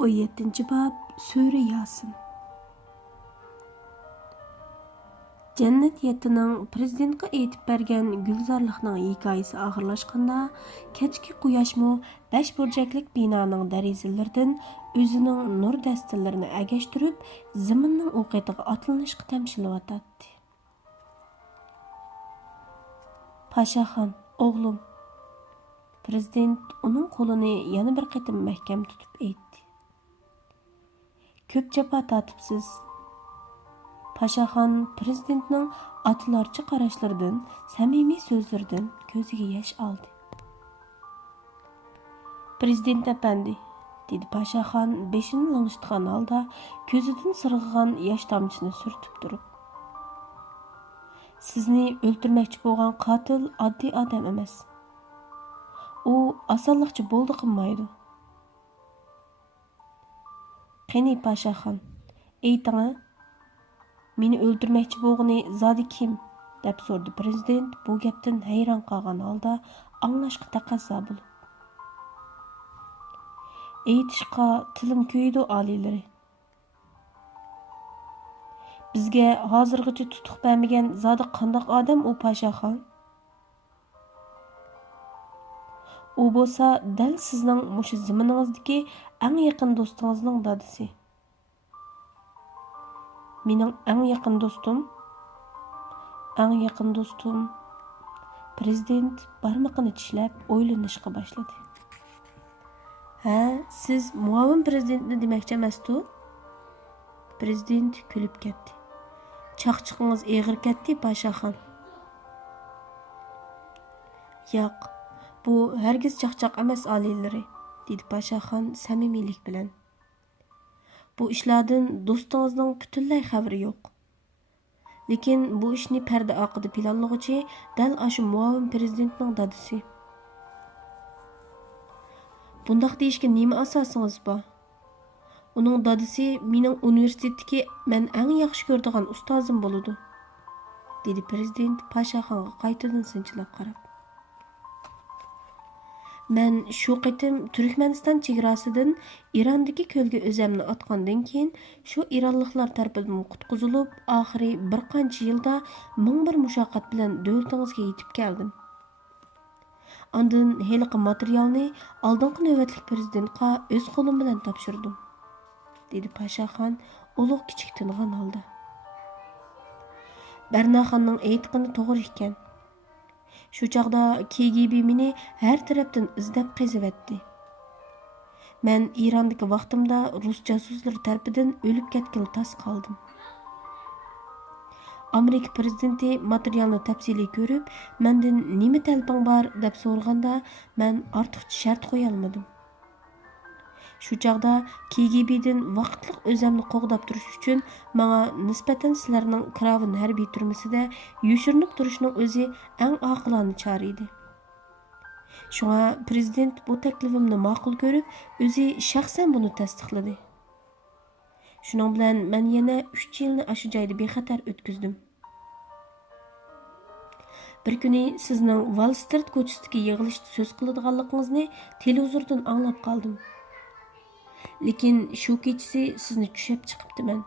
17. bab Sure Yasin. Cennet yetining prezidentga aytib bergan gulzorlikning hikoyasi og'irlashganda, kechki quyoshmo 5 burchaklik binoning derazalaridan o'zining nur dastalarini agashtirib, zaminning o'qitiga otlanishga tamshilayotdi. Pashaxon, o'g'lim. Prezident uning qo'lini yana bir qatim mahkam tutib aytdi. Ko'p jafo tortibsiz. Pashaxon prezidentning atlarcha qarashlaridan, samimiy so'zlaridan ko'ziga yosh oldi. Prezident efendi, dedi Pashaxon beshini lang'ishtirgan holda, ko'zidan sirg'igan yosh tomchini surtib turib. Sizni o'ldirmoqchi bo'lgan qotil oddiy odam emas. U osonlikcha bo'ldi qilmaydi. Qani Pashaxon, ayting, meni o'ldirmoqchi bo'lgani zodi kim? Deb so'radi prezident bu gapdan hayron qolgan holda anglashga taqozo bo'lib. Aytishqa tilim kuydi oliylari. Bizga hozirgacha tutuq bermagan zodi qandoq odam u Pashaxon? U bo'lsa dal sizning mushu ziminingizdagi eng yaqin do'stingizning dadisi. Mening eng yaqin do'stim. Prezident barmoqini tishlab o'ylanishga boshladi. Ha, siz muavin prezidentni demoqchi emas-ku? Prezident kulib ketdi. Chaqchiqingiz eg'ir ketdi, Pashaxon. Yo'q, bu hargiz chaqchaq emas oliylari, dedi Pashaxon samimiylik bilan. Bu ishlardan do'stingizning butunlay xabari yo'q. Lekin bu ishni parda orqada planlag'uchi dal ashu muavin prezidentning dadisi. Bundaq deyishga nima asosingiz bor? Uning dadisi mening universitetdagi men eng yaxshi ko'radigan ustozim bo'ladi, dedi prezident Pashaxonga qaytadan sinchilab qarab. Men shu qitim Turkmaniston chegarasidan Irondagi ko'lga o'zimni otgandan keyin shu ironliklar tarafidan qutqizilib, oxiri bir qancha yilda ming bir mushaqqat bilan davlatingizga yetib keldim. Ondan heliqi materialni oldingi navbatlik prezidentga o'z qo'lim bilan topshirdim, dedi Pashaxon ulug' kichik tingan holda. Barnaxonning aytgani to'g'ri ekan. Shu chaqda KGB meni har tarafdan izlab qizivatdi. Men Irondagi vaqtimda rus jasuslari tarafidan o'lib ketgan tas qoldim. Amerika prezidenti materialni tafsiliy ko'rib, mendan nima talabing bor deb so'raganda, men ortiqcha shart qo'ya olmadim. Shu chaqda KGB'dan vaqtliq o'zimni qo'g'dab turish uchun menga nisbatan sizlarning Kravin harbiy turmasida yoshirinib turishning o'zi eng oqilona chora edi. Shunga prezident bu taklifimni ma'qul ko'rib, o'zi shaxsan buni tasdiqladi. Shuning bilan men yana 3 yilni ashu joyda bexatar o'tkazdim. Bir kuni sizning Wall Street ko'chasidagi yig'ilishda so'z qiladiganligingizni televizordan anglab qoldim. Lekin shu kechasi sizni tushib chiqibdiman.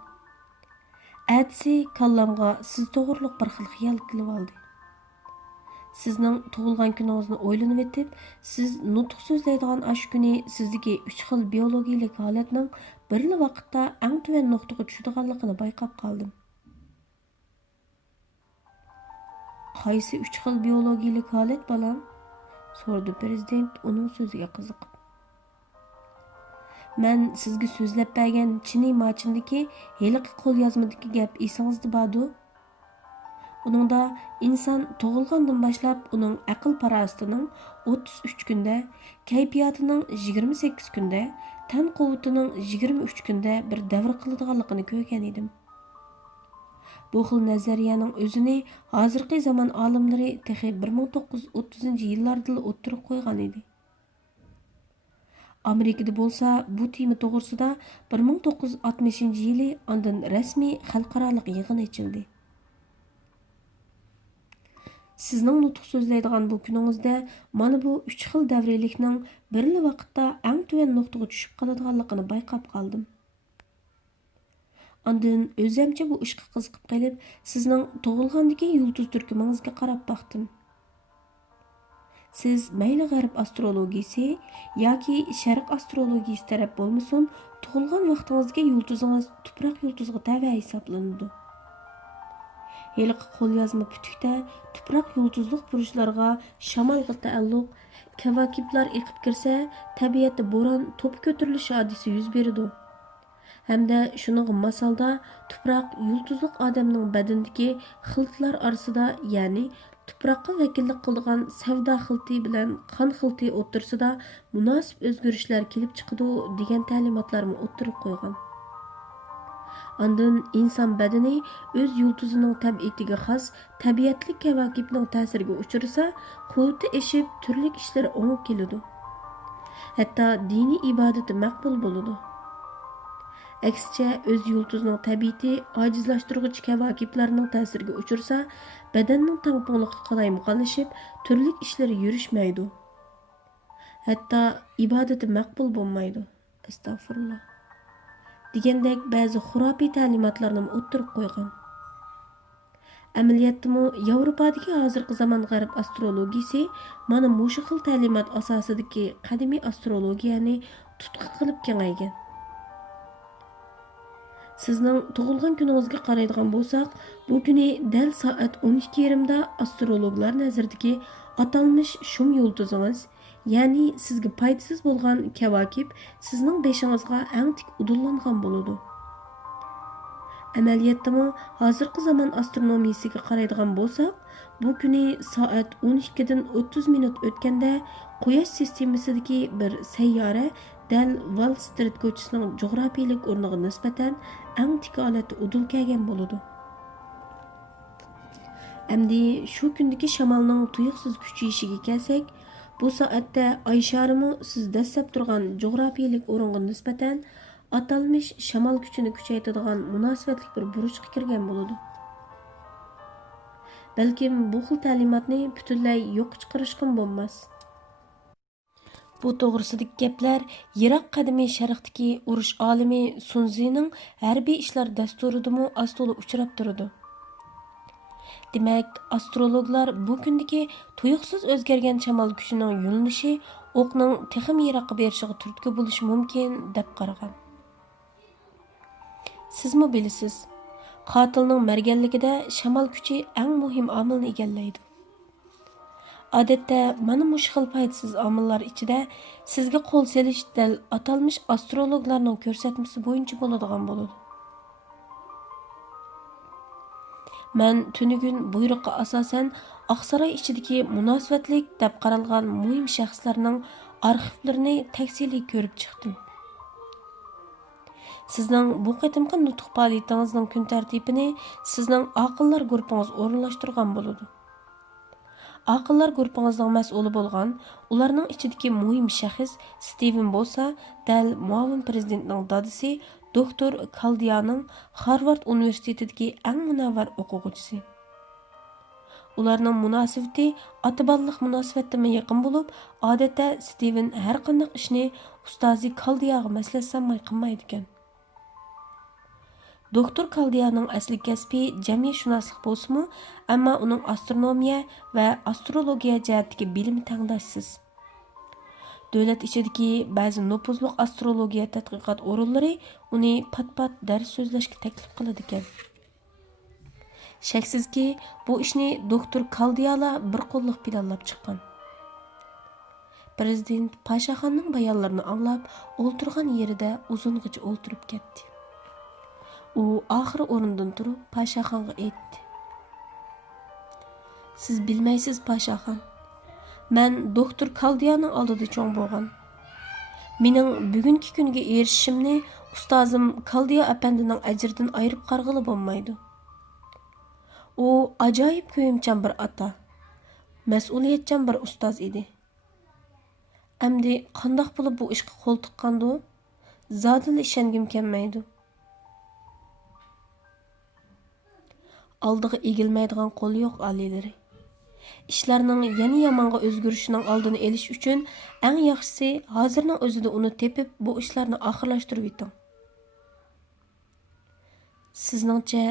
Atsi kallamga siz to'g'riliq bir xil xiyol kelib oldi. Sizning tug'ilgan kuningizni o'ylanib etib, siz nutq so'zlaydigan ash kuni sizdagi 3 xil biologiyalik holatning birli vaqtda eng tuvan nuqtaga tushadiganligini bayqab qoldim. Qaysi 3 xil biologiyalik holat balam? So'radi prezident uning so'ziga qiziqib. Men sizga so'zlab bergan Chini machindagi heliqi qo'lyozmadagi gap esingizda bordu? Uningda inson tug'ilgandan boshlab uning aql parosatining 33 kunda, kayfiyatining 28 kunda, tan quvvatining 23 kunda bir davr qiladiganligini ko'rgan edim. Bu xil nazariyaning o'zini hozirgi zamon olimlari texi 1930-yillarda o'ttirib qo'ygan edi. Amerikada bo'lsa bu tema to'g'risida 1960-yili ondan rasmiy xalqaroliq yig'in ochildi. Sizning nutq so'zlaydigan bu kuningizda mana bu 3 xil davrilikning birli vaqtda eng tuvan nuqtaga tushib qoladiganligini bayqab qoldim. Ondan o'zimcha bu ishga qiziqib qolib, sizning tug'ilgandagi yulduz turkumingizga qarab baqdim. Siz mayli g'arb astrologiyasi yoki sharq astrologiyasi taraf bo'lmasin, tug'ilgan vaqtingizga yulduzingiz tuproq yulduzga tava hisoblanadi. Heliqi qo'lyozma putukda tuproq yulduzliq burjlarga shamolga taalluq kavakiblar eqib kirsa, tabiatda bo'ron to'p ko'tarilish hodisi yuz beradi. Hamda shuning masalda tuproq yulduzliq odamning badandagi xiltlar orasida, ya'ni tuproqqa vakillik qilgan savdo xilti bilan qon xilti o'rtasida munosib o'zgarishlar kelib chiqadi degan ta'limotlarni o'ttirib qo'ygan. Ondan inson badani o'z yulduzining tabiatiga xos tabiatli kavakibning ta'siriga uchrasa, quvvati eshib turli ishlar o'ng keladi. Hatto diniy ibodati maqbul bo'ladi. Aksicha o'z yulduzining tabiati ojizlashtiruvchi kavakiblarning ta'siriga uchrasa, badanning tangpungliqqa qalaymuqallashib, turli ishlar yurishmaydi. Hatto ibodati maqbul bo'lmaydi. Astag'firullah. Degandek ba'zi xurofiy ta'limotlarni o'ttirib qo'ygan. Amaliyotda Yevropadagi hozirgi zamon g'arb astrologiyasi mana mushu xil ta'limot asosidagi qadimiy astrologiyani tutqi qilib kengaygan. Sizning tug'ilgan kuningizga qaraydigan bo'lsak, bu kuni dal soat 12:30 da astrologlar nazaridagi atalmish shum yulduzingiz, ya'ni sizga foydasiz bo'lgan kavakib sizning beshingizga eng tik udullangan bo'ladi. Amaliyotda hozirgi zamon astronomiyasiga qaraydigan bo'lsak, bu kuni soat 12 dan 30 minut o'tganda Quyosh sistemasidagi bir sayyora dal Wall Street ko'chasining jo'grafiyalik o'rniga nisbatan eng tik holatda udul kelgan bo'ladi. Endi shu kundagi shamolning tuyuqsiz kuchayishiga kelsak, bu soatda oy sharimi siz dastlab turgan jo'grafiyalik o'ringa nisbatan atalmish shamol kuchini kuchaytiradigan munosabatli bir burchga kirgan bo'ladi. Balkim bu xil ta'limotni butunlay yo'q chiqarishgan bo'lmas. Bu to'g'risidagi gaplar Yiroq qadimiy sharqdagi urush olimi Sunzining harbiy ishlar dasturidami asto'la uchrab turadi. Demak, astrologlar bu kundagi tuyuqsiz o'zgargan shamol kuchining yo'linishi o'qning texim yiroqqa berishiga turtki bo'lishi mumkin deb qaragan. Sizmi bilasiz, qotilning marganligida shamol kuchi eng muhim omilni egallaydi. Odatda mana mush xil foydasiz omillar ichida sizga qo'l selish dal atalmish astrologlarning ko'rsatmasi bo'yicha bo'ladigan bo'ladi. Men tunigun buyruqqa asosan Oqsaroy ichidagi munosabatlik deb qaralgan muhim shaxslarning arxivlarini tafsiliy ko'rib chiqdim. Sizning bu qatimqi nutq faoliyatingizning kun tartibini sizning aqllar guruhingiz o'rinlashtirgan bo'ladi. Aqllar guruhingizning mas'uli bo'lgan, ularning ichidagi muhim shaxs Steven bo'lsa, dal muavin prezidentning dadisi doktor Kaldiyaning Harvard universitetidagi eng munavvar o'quvchisi. Ularning munosabati ota-bolalik munosabatga yaqin bo'lib, odatda Steven har qanday ishni ustozi Kaldiyaga maslahatsamay qilmaydi ekan. Doktor Kaldiyaning asli kasbi jamiyatshunoslik bo'lsa-mu, ammo uning astronomiya va astrologiya jihatdagi bilimi tangdoshsiz. Davlat ichidagi ba'zi nupuzli astrologiya tadqiqot o'rinlari uni pat-pat dars so'zlashga taklif qiladi ekan. Shaksizki, bu ishni doktor Kaldiyala bir qo'lliq planlab chiqqan. Prezident Pashaxonning bayonlarini anglab, o'ltirgan yerida uzungacha o'ltirib ketdi. U oxiri o'rnidan turib Pashaxonga aytdi: "Siz bilmaysiz, Pashaxon. Men doktor Kaldiyaning oldida cho'ng bo'lgan. Mening bugungi kunga erishishimni ustozim Kaldiya apandining ajridan ayirib qarg'ili bo'lmaydi. U ajoyib ko'yimchan bir ota, mas'uliyatchan bir ustoz edi. Endi qandoq bo'lib bu ishga qo'l tiqqandi? Zodil ishongim kelmaydi. Aldığı egilmeydiğen qo'li yo'q alilari. İşlarning yana yomonga o'zgarishining oldini olish uchun eng yaxshisi hozirning o'zida uni tepib bu ishlarni oxirlashtirib yeting. Sizningcha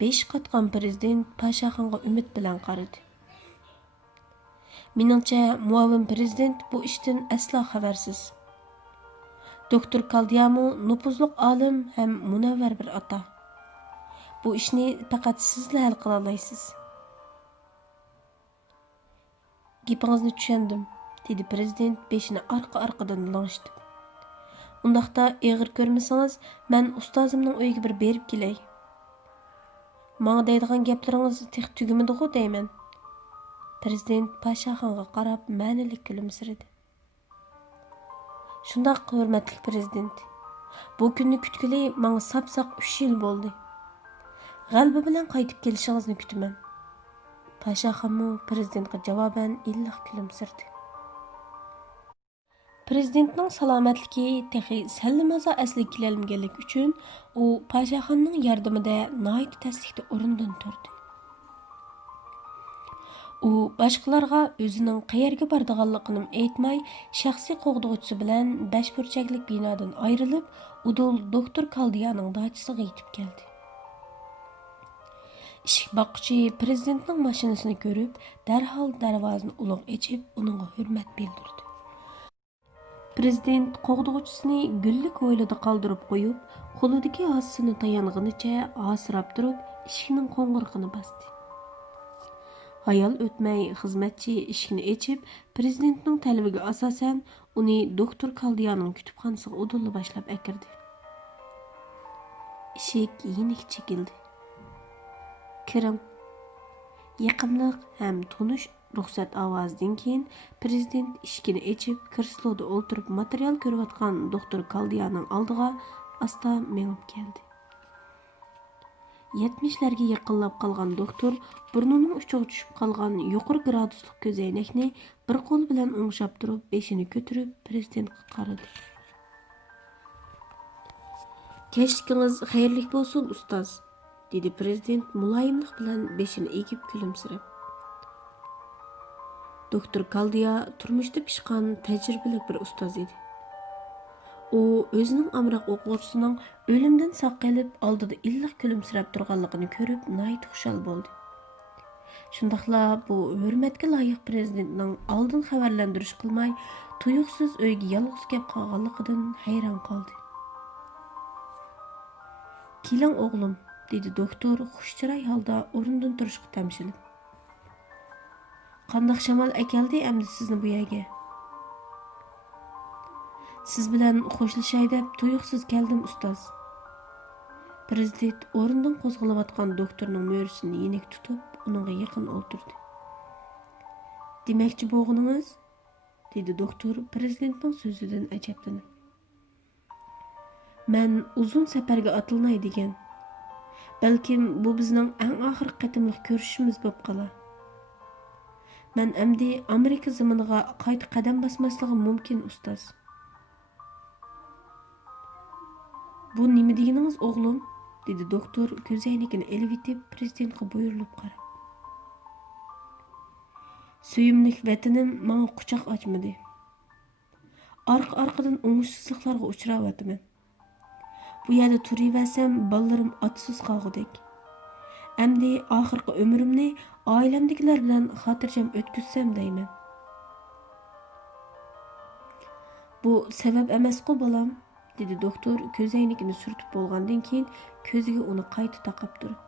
5 qatgan prezident Pashaxonga umid bilan qaradi. Meningcha muavin prezident bu ishdan aslo xabarsiz. Doktor Kaldiyamu nupuzli olim ham munavvar bir ota. Bu ishni faqat sizlar hal qila olasiz. Gapingizni tushundim, dedi prezident beshini arqa-arqadan lang'ishtirib. Undaqda eg'ir ko'rmasangiz, men ustozimning uyiga bir berib kelay. Menga deydigan gaplaringiz tex tugimidi-ku deyman. Prezident Pashaxonga qarab ma'nilik kulimsiradi. Shundaq hurmatli prezident. Bu kunni kutgili menga sapsaq 3 yil bo'ldi. G'alaba bilan qaytib kelishingizni kutaman. Pashaxonmu prezidentga javoban illiq kulimsirdi. Prezidentning salomatligi texi sallamaza asli kelolmaganlik uchun u Pashaxonning yordamida nihoyat taslikda o'rnidan turdi. U boshqalarga o'zining qayerga bordiganligini aytmay, shaxsiy qo'g'dug'uchisi bilan 5 burchaklik binodan ayrilib, udul doktor Kaldiyaning dachasiga yetib keldi. Ishik boqquchi prezidentning mashinasini ko'rib, darhol darvozani uloq ochib, uningga hurmat bildirdi. Prezident qo'g'dug'uchisini gullik o'ylida qoldirib qo'yib, qo'lidagi hosini tayanganicha asrab turib, ishikning qo'ng'irqini bosdi. Hayal o'tmay xizmatchi eshikni ochib, prezidentning talabiga asosan uni doktor Kaldiyaning kutubxonasiga udulli boshlab akirdi. Eshik yenik chekildi. Kirim. Yaqinliq ham tunish ruxsat ovozidan keyin prezident eshikni ochib, kresloda o'tirib material ko'rayotgan doktor Kaldiyaning oldiga asta menib keldi. 70'lerge yaqinlab qalgan doktor burnining uchiga tushib qolgan yuqori graduslik ko'zoynakni bir qo'l bilan o'ngshab turib, beshini ko'tarib prezidentga qaradi. "Kechligingiz xayrli bo'lsin, ustoz", dedi prezident muloyimlik bilan beshini egib kulimsirab. Doktor Kaldiya turmushda pishqan tajribali bir ustoz edi. U o'zining amroq o'quvchisining o'limdan sog' qolib, oldida illiq kulimsirab turganligini ko'rib, nihoyat xushal bo'ldi. Shundaqla bu hurmatga loyiq prezidentning oldin xabarlantirish qilmay, tuyuqsiz uyga yolg'iz kelib qolganligidan hayron qoldi. "Keling o'g'lim", dedi doktor xushchiroy holda o'rnidan turishga tamshilib. "Qandoq shamol akeldi endi sizni bu yerga? Siz bilan xo'shlashay deb tuyuqsiz keldim, ustoz." Prezident o'rnidan qo'zg'alayotgan doktorning mo'risini yenik tutib, uningga yaqin o'tirdi. "Demakchi bo'g'inimiz?" dedi doktor prezidentning so'zidan ajablanib. "Men uzun safarga atılnay degan. Balkim bu bizning eng oxirgi qatimliq ko'rishimiz bo'lib qolar. Men endi Amerika zamoniga qayta qadam bosmasligim mumkin, ustoz." "Bu nima deganingiz o'g'lim?" dedi doktor ko'zoynagini elib etib prezidentga buyurilib qarab. "Suyimlik vatanim menga quchoq ochmadi. Arqa-arqadan o'ngishsizliklarga uchrayapman. Bu yerda turaversam, bolalarim otasiz qolgudek. Endi oxirgi umrimni oilamdagilar bilan xotirjam o'tkazsam deyman." "Bu sabab emas-ku, bolam", dedi doktor ko'zoynagini surtib bo'lgandan keyin ko'ziga uni qayta taqab turib.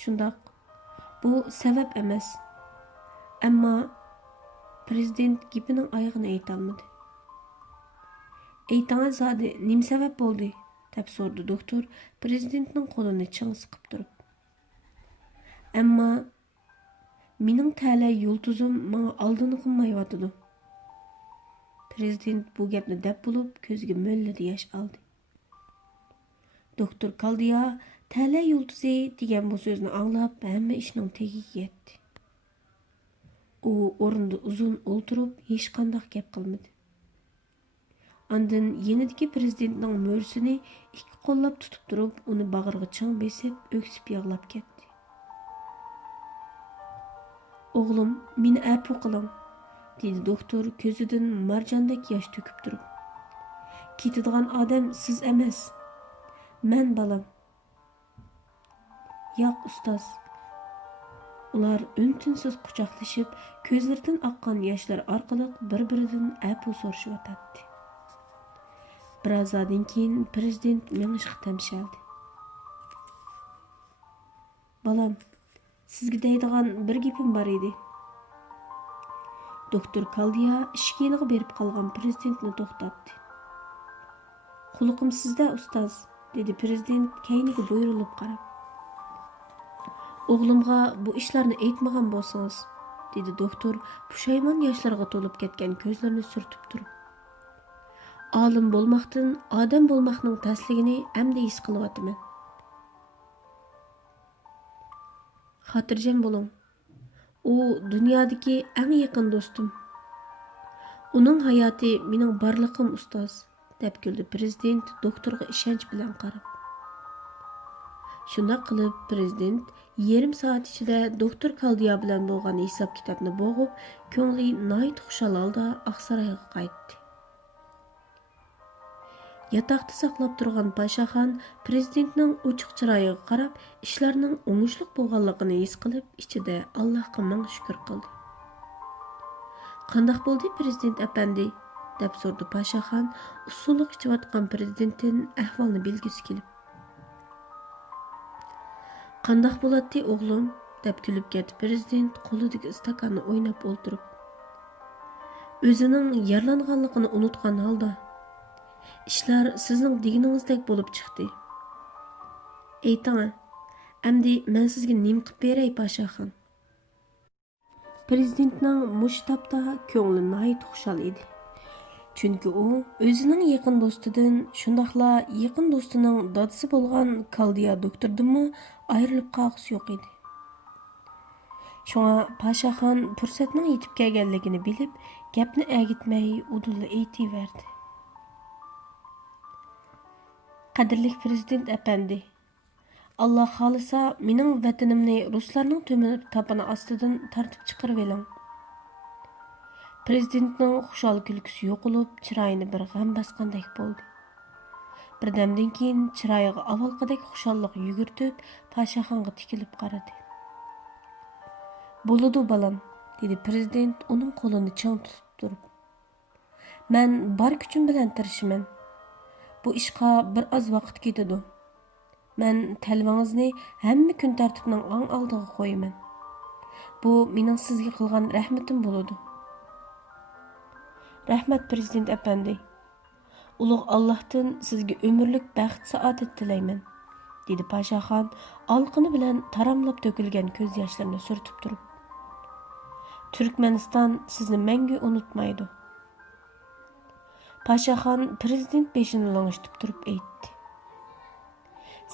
"Shundoq, bu sabab emas. Ammo prezident gapining oyog'ini aytolmadi. "Aytangiz hadi, nima sabab bo'ldi?" deb so'radi doktor prezidentning qo'lini ching siqib turib. "Ammo mening ta'la yulduzim menga oldini qilmayotidi." Prezident bu gapni deb bo'lib, ko'ziga mo'lladi yosh oldi. Doktor Kaldiya ta'la yulduzi degan bu so'zni anglab, hamma ishning tagiga yetdi. U o'rnida uzun o'ltirib, hech qanday gap qilmadi. Ondan yenidagi prezidentning mo'rsini ikki qo'llab tutib turib, uni bag'riga chang besib, o'ksib yig'lab ketdi. Oğlum, meni afu qiling, dedi doktor ko'zidan marjondek yosh to'kib turib. Ketadigan odam siz emas, men bolam. Yo'q, ustoz. Ular ün-tinsiz quchoqlashib, ko'zlaridan oqqan yoshlar orqali bir-biridan afu so'rashyotdi. Birozdan keyin prezident mengishga tamshaldi. Bolam, sizga deydigan bir gapim bor edi. Doktor Kaldiya ishkeniga berib qolgan prezidentni to'xtatdi. Xulqim sizda, ustoz, dedi prezident kayniga buyurilib qarab. O'g'limga bu ishlarni aytmagan bo'lsangiz, dedi doktor pushaymon yoshlarga to'lib ketgan ko'zlarini surtib turib. Olim bo'lmoqdan odam bo'lmoqning tasligini endi his qilyapman. Xotirjam bo'ling. U dunyodagi eng yaqin do'stim. Uning hayoti mening borlig'im, ustoz, deb kuldi prezident doktorga ishonch bilan qarab. Shunda qilib prezident yarim soat ichida doktor Kaldiya bilan bo'lgan hisob-kitobni bo'g'ib, ko'ngli nihoyat xushal holda Oqsaroyga qaytdi. Yataqda saqlab turgan Pashaxon prezidentning ochiq chiroyiga qarab, ishlarning o'ngishli bo'lganligini his qilib, ichida Allohga ming shukr qildi. "Qanday bo'ldi, prezident apandi?" deb so'radi Pashaxon, usulliq ichayotgan prezidentdan ahvolni bilgisi kelib. "Qanday bo'ladi, o'g'lim?" deb kulib ketdi prezident, qo'lidagi stakonni o'ynab o'ltirib. O'zining yaralanganligini unutgan holda, ishlar sizning deganingizdek bo'lib chiqdi. Ayting, endi men sizga nima qilib beray, Pashaxon? Prezidentning mushtabda ko'ngli nihoyat xushal edi. Chunki u o'zining yaqin do'stidan, shundaqla yaqin do'stining dadasi bo'lgan Kaldiya doktordanmi ayrilib qolg'isi yo'q edi. Shunga Pashaxon fursatning yetib kelganligini bilib, gapni agitmay udulla aytiverdi. "Qadrli prezident apandi, Alloh xolisa mening vatanimni ruslarning tapani ostidan tortib chiqarib eling." Prezidentning xushal kulkusi yo'qolib, chiroyini bir g'am bosgandek bo'ldi. Birdamdan keyin chiroyiga avvalgidek xushallik yugurtib, Pashaxonga tikilib qaradi. "Bo'ladi, bolam", dedi prezident uning qo'lini chang tutib turib. "Men bor kuchim bilan tirishaman. Bu ishga bir oz vaqt ketadi. Men talvangizni hamma kun tartibning ong oldiga qo'yaman. Bu mening sizga qilgan rahmatim bo'ladi." "Rahmat, prezident apandi. Ulug' Allohdan sizga umrlik baxt saodat tilayman", dedi Pashaxon olqini bilan taramlab to'kilgan ko'z yoshlarini surtib turib. "Turkmaniston sizni mangu unutmaydi." Pashaxon prezident beshini lang'ishtirib turib aytdi.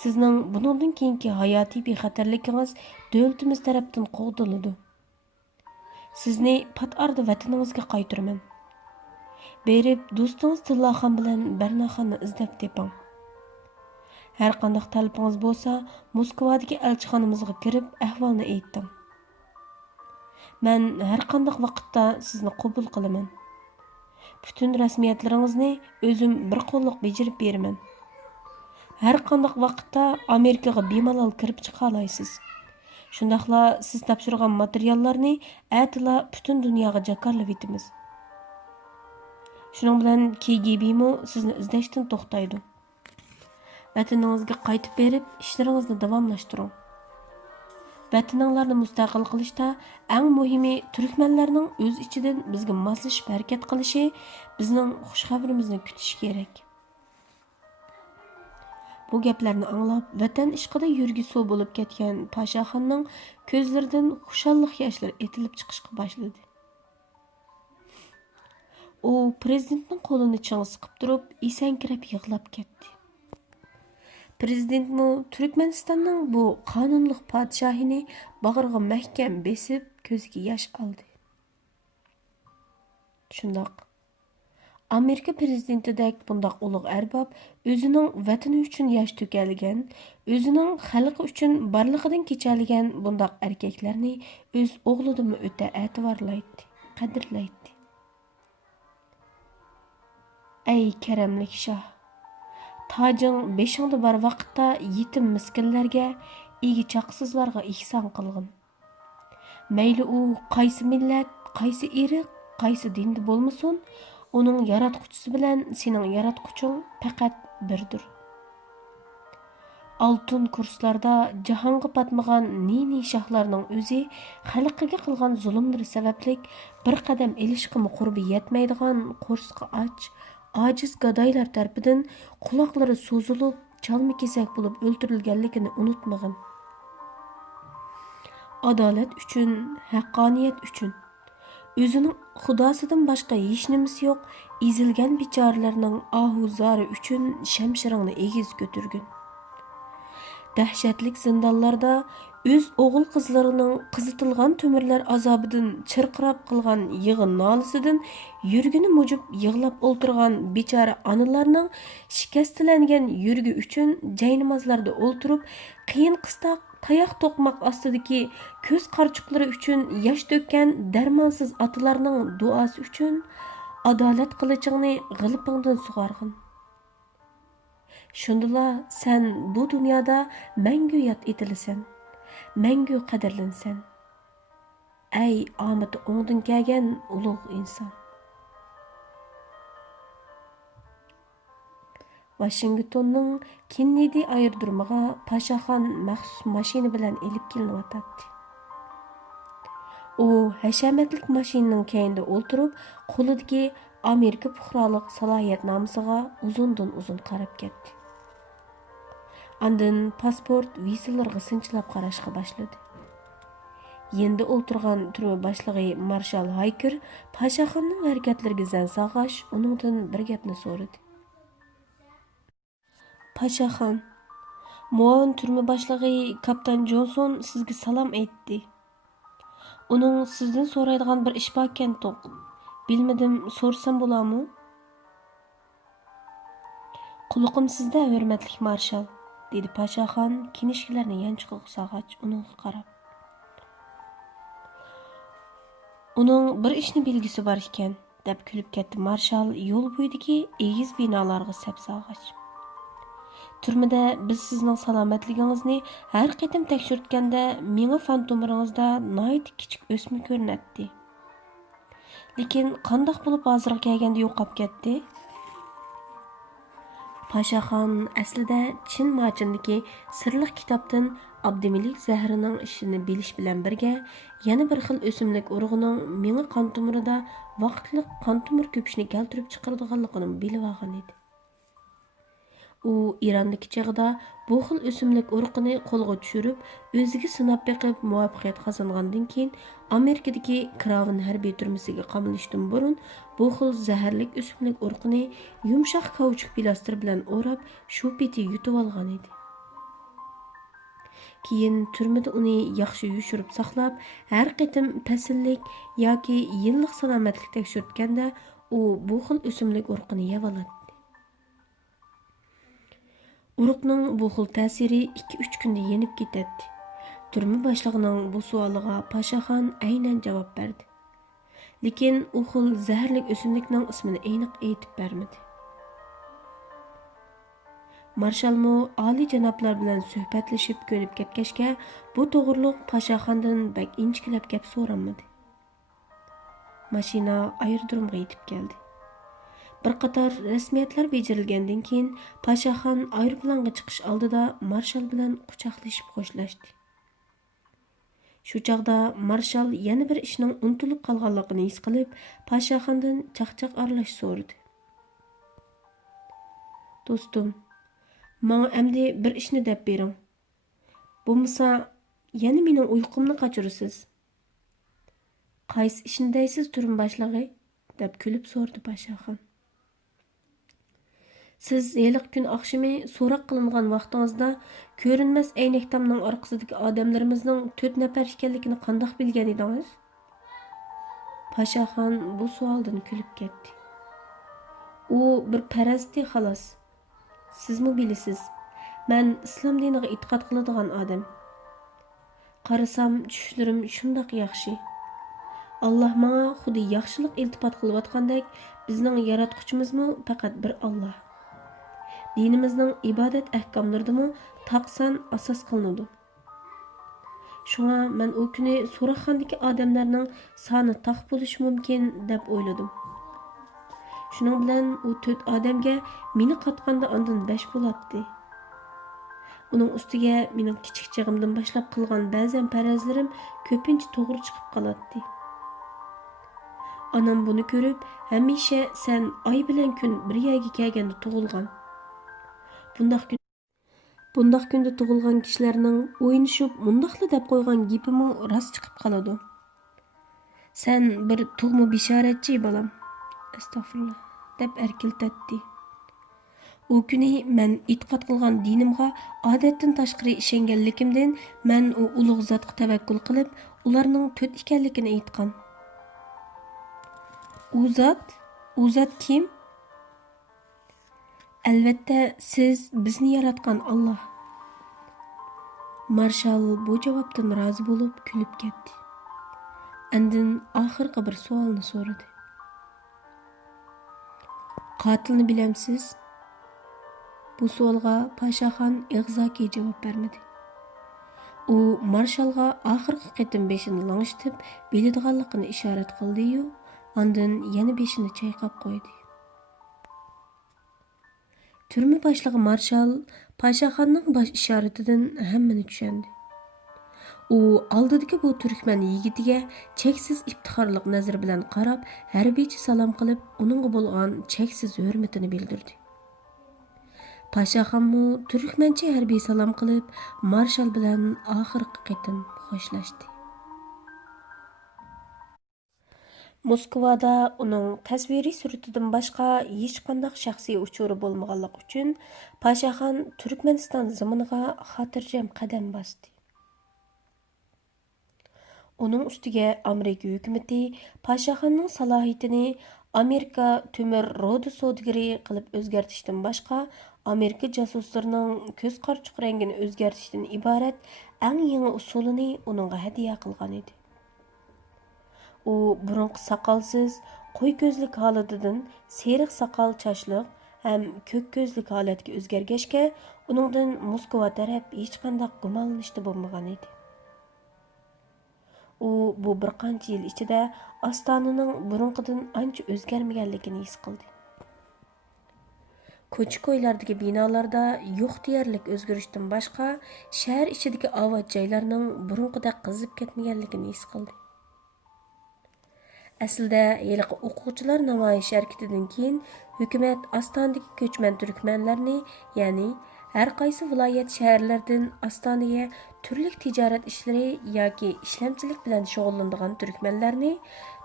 "Sizning buningdan keyingi hayotiy bexatarligingiz davlatimiz tarafdan qo'g'diladi. Sizni pat arda vataningizga qaytaraman. Berib do'stingiz Tillaxon bilan Barnaxonni izlab teping. Har qanday talabingiz bo'lsa, Moskvadagi elchixonamizga kirib ahvolni ayting. Men har qanday vaqtda sizni qabul qilaman. Bütün rasmiyatlaringizni o'zim bir qo'lliq bejarib beraman. Har qanday vaqtda Amerikaga bemalol kirib chiqa olasiz. Shundaqla siz topshirgan materiallarni atila bütün dunyoga jakarlab etamiz. Shuning bilan KGB'mi sizni izlashdan to'xtaydi. Vataningizga qaytib berib, ishlaringizni davomlashtiring. Vataninglarni mustaqil qilishda eng muhimi turkmanlarning o'z ichidan bizga moslashib harakat qilishi, bizning xush xabarimizni kutish kerak. Bu gaplarni anglab, vatan ishqida yurgi suv bo'lib ketgan Pashaxonning ko'zlaridan xushallik yoshlar etilib chiqishga boshladi. U prezidentning qo'lini chang siqib turib, esankirab yig'lab ketdi. Prezidentmi Turkmanistonning bu qonunliq podshohini bag'riga mahkam besib, ko'ziga yosh oldi. Shundoq Amerika prezidentidek bundaq ulug' arbob o'zining vatani uchun yosh to'kalgan, o'zining xalqi uchun barlig'idan kechadigan bundaq erkaklarni o'z o'g'lidimi o'ta e'tiborlaydi, qadrlaydi. Ey karamlik shoh, tojing beshingda bor vaqtda yetim miskinlarga, egi chaqsizlarga ihson qilgin. Mayli u qaysi millat, qaysi irq, qaysi dinda bo'lmasin, uning yaratquchisi bilan sening yaratquching faqat birdir. Altın kurslarda jahonga patmagan nini shohlarning o'zi xalqiga qilgan zulmlari sabablik bir qadam elishqimi qurbi yetmaydigan qo'rsqi ojiz gadoylar tarafidan quloqlari so'zilib, chalma-kesak bo'lib o'ldirilganligini unutmag'in. Adolat uchun, haqqoniyat uchun, o'zining xudosidan boshqa hech nimasi yo'q ezilgan bechoralarning ahuzori uchun shamshirangni egiz ko'tirgin. Dahshatlik zindonlarda o'z o'g'il qizlarining qizitilgan to'mirlar azobidan chirqirab qilgan yig'in nolisidan yurgini mujib yig'lab o'ltirgan bechora onalarning shikastlangan yurgi uchun jaynamozlarda o'ltirib qiyin qistoq tayoq to'qmoq ostidagi ko'z qarchuqlari uchun yosh to'kkan darmonsiz otalarning duosi uchun adolat qilichingni g'ilpingdan sug'arg'in. Shundala sen bu dunyoda mangu yod etilasan, mangu qadrlansan. Ey omadi o'ngdan kelgan ulug' inson. Washingtonning Kennedy aerodromiga Pashaxon maxsus mashina bilan elib kelinyotdi. U hashamatlik mashinaning keyinda o'ltirib, qo'lidagi Amerika fuqarolik salohiyatnomasiga uzundan-uzun qarab ketdi. Andın pasport, vizalarga sinchilab qarashga boshladi. Endi o'ltirgan turma boshlig'i Marshal Hayker Pashaxonning harakatlariga zan sag'ash, uningdan bir gapni so'radi. Pashaxon, muavin turma boshlig'i kapitan Johnson sizga salom aytdi. Uning sizdan so'raydigan bir ish bor ekan to'q. Bilmadim, so'rsam bo'ladimi? Quloqim sizda, hurmatli marshal, dedi Pashaxon kinishkilarni yanchiqqa sag'ach uningga qarab. Uning bir ishni bilgisi bor ekan, deb kulib ketdi marshal yo'l bo'yidagi egiz binolarga sap sag'ach. Turmada biz sizning salomatligingizni har qatim tekshirtganda menga fantomiringizda nihoyat kichik o'sma ko'rinadi. Lekin qandoq bo'lib hozirga kelganda yo'qolib ketdi? Pashaxon aslida Chin Machindagi sirliq kitobdan Abdimalik zahrining ishini bilish bilan birga yana bir xil o'simlik urug'ining menga qon tomirida vaqtliq qon tomir ko'pishni keltirib chiqaradiganligini bilib olgan edi. U Irondagi chog'ida bu xil o'simlik urug'ini qo'lga tushirib, o'ziga sinab beqib muvaffaqiyat qozongandan keyin Amerikadagi Kraven harbiy turmasiga qamalishdan burun bu xil zaharlik o'simlik urug'ini yumshoq kauchuk pilastir bilan o'rab shu peti yutib olgan edi. Keyin turmada uni yaxshi yushirib saqlab, har qatim fasillik yoki yillik salomatlik tekshirtganda u bu xil o'simlik urug'ini yeb oladi. Urug'ning bu xil ta'siri 2-3 kunda yenib ketadi. Turma boshlig'ining bu savoliga Pashaxon aynan javob berdi. Lekin u xil zaharlik o'simlikning ismini aniq aytib bermadi. Marshalmo oliy janoblar bilan suhbatlashib ko'rib ketgachga, bu to'g'riliq Pashaxondan bak inchkilab gap so'ramadi. Mashina aerodromga yetib keldi. Bir qator rasmiyatlar bejirilgandan keyin Pashaxon aeroplanga chiqish oldida marshal bilan quchoqlashib xo'shlashdi. Shu chaqda marshal yana bir ishning unutilib qolganligini his qilib, Pashaxondan chaqchaq aralash so'radi. Do'stim, menga endi bir ishni deb bering. Bo'lmasa, yana mening uyqumni qochirasiz. Qaysi ishni deysiz, turm boshlig'i? Deb kulib so'radi Pashaxon. Siz yeliq kun oqshimi so'roq qilingan vaqtingizda ko'rinmas aynaktamning orqasidagi odamlarimizning 4 nafar ekanligini qandoq bilgan edingiz? Pashaxon bu savoldan kulib ketdi. u bir parazdi xolos. Sizmi bilasiz, men islom diniga e'tiqod qiladigan odam. Qarasam tushlarim shundoq yaxshi. Allah menga xuddi yaxshilik iltifot qilayotgandek, bizning yaratquchimizmi faqat bir Allah. Dinimizning ibodat ahkomlaridami taqsan asos qilinadi. Şuna men o kuni so'roqxonadagi odamlarning soni taq bo'lishi mumkin deb o'yladim. Shuning bilan u 4 odamga meni qatqanda ondan 5 bo'ladi. Uning ustiga mening kichik chig'imdan boshlab qilgan ba'zan farazlarim ko'pincha to'g'ri chiqib qoladi. Anam buni ko'rib, hamisha sen oy bilan kun bir yerga kelganda tug'ilgan. Bundaq kunda tug'ilgan kishilarning o'ynashib, mundaqla deb qo'ygan gapimi rost chiqib qoladi. Sen bir tug'ma bishoratchi bolam. Astag'firullah deb erkiltatdi. U kuni men e'tiqod qilgan dinimga odatdan tashqari ishonganligimdan men u ulug' zotga tavakkul qilib, ularning 4 ekanligini aytgan. U zot kim? Albatta, siz bizni yaratgan Allah. Marshal bu javobdan rozi bo'lib kulib ketdi. Andin oxirgi bir savolni so'radi. Qotilni bilamsiz? Bu savolga Pashaxon ig'zoki javob bermadi. U marshalga oxirgi qitim beshini lang'ishtirib, biladiganligini ishorat qildi-yu, andin yana beshini chayqab qo'ydi. Türme başlığı Marshal Pashaxonning bosh ishoratidan hammani tushundi. U oldidagi bu turkman yigitiga cheksiz iftixorlik nazar bilan qarab, harbiycha salom qilib, uningga bo'lgan cheksiz hurmatini bildirdi. Pashaxonmu turkmancha harbiy salom qilib, Marshal bilan oxirgi qitim xo'shlashdi. Moskvada uning tasviriy suratidan boshqa hech qanday shaxsiy uchuri bo'lmaganligi uchun Pashaxon Turkmaniston zaminiga xotirjam qadam bosdi. Uning ustiga Amerika hukumati Pashaxonning salohiyatini Amerika Temir Roda savdogari qilib o'zgartishdan boshqa Amerika jasuslarining ko'z qarchuq rangini o'zgartishdan iborat eng yangi usulini uningga hadiya qilgan edi. U burunqi soqolsiz, qo'y ko'zlik holatidan seriq soqol chashliq ham ko'k ko'zlik holatga o'zgargachga, uningdan Moskva taraf hech qanday gumonlanishda bo'lmagan edi. U bu bir qancha yil ichida Ostonaning burunqidan ancha o'zgarmaganligini his qildi. Ko'cha-ko'ylardagi binolarda yo'q deyarlik o'zgarishdan boshqa, shahar ichidagi ovoz joylarning burunqida qizib ketmaganligini his qildi. Aslida, yiliqi o'quvchilar namoyish harakatidan keyin hukumat Ostonadagi ko'chman turkmanlarni, ya'ni har qaysi viloyat shaharlardan Ostonaga turli tijorat ishlari yoki ishlamchilik bilan shug'ullanadigan turkmanlarni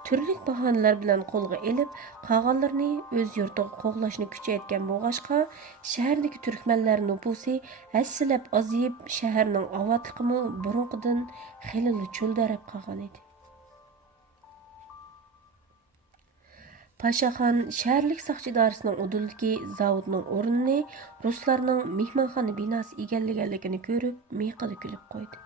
turli bahonalar bilan qo'lga olib, qolganlarni o'z yurtiga qo'g'lashni kuchaytgan bo'lg'achqa, shahardagi turkmanlar nufusi hassilab ozayib, shaharning ovatliqimi burunqidan xeyli cho'ldarab qolgan edi. Pashaxon shaharlik saqchi idorasining udulidagi zavodning o'rnini ruslarning mehmonxona binosi egallaganligini ko'rib, miyqida kulib qo'ydi.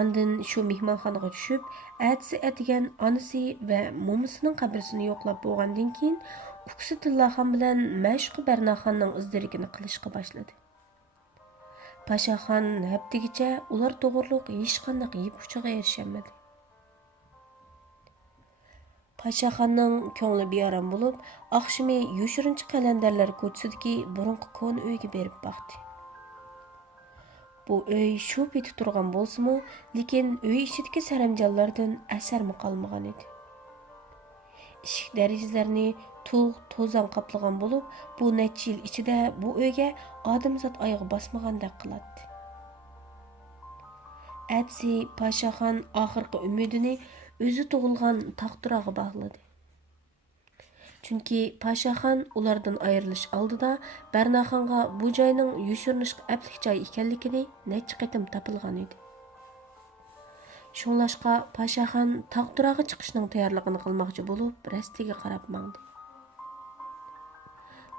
Andin shu mehmonxonaga tushib, atsi atigan onasi va mo'misining qabrisini yo'qlab bo'lgandan keyin ukisi Tillaxon bilan mashhur Barnaxonning izdirigini qilishga boshladi. Pashaxon haftigacha ular to'g'riliq hech qanday yepuchiga erishamadi. Pashaxonning ko'ngli bearam bo'lib, oqshimi yoshirinchi qalandarlar ko'chasidagi burunqi ko'n uyga berib boqdi. Bu uy shu peti turgan bo'lsa-mu, lekin uy ichidagi saramjonlardan asarmi qolmagan edi. Eshik derazalarini to'zon qoplagan bo'lib, bu necha yil ichida bu uyga odamzod oyog'i bosmagandek qiladi. Atsi Pashaxon oxirgi umidini o'zi tug'ilgan taqdiraga bog'ladi. Chunki Pashaxon ulardan ayrilish oldida Barnaxonga bu joyning yoshirinishga aplik joy ekanligini necha qatim topilgan edi. Shunlashqa Pashaxon taqdiraga chiqishning tayyorligini qilmoqchi bo'lib, rastiga qarab mangdi.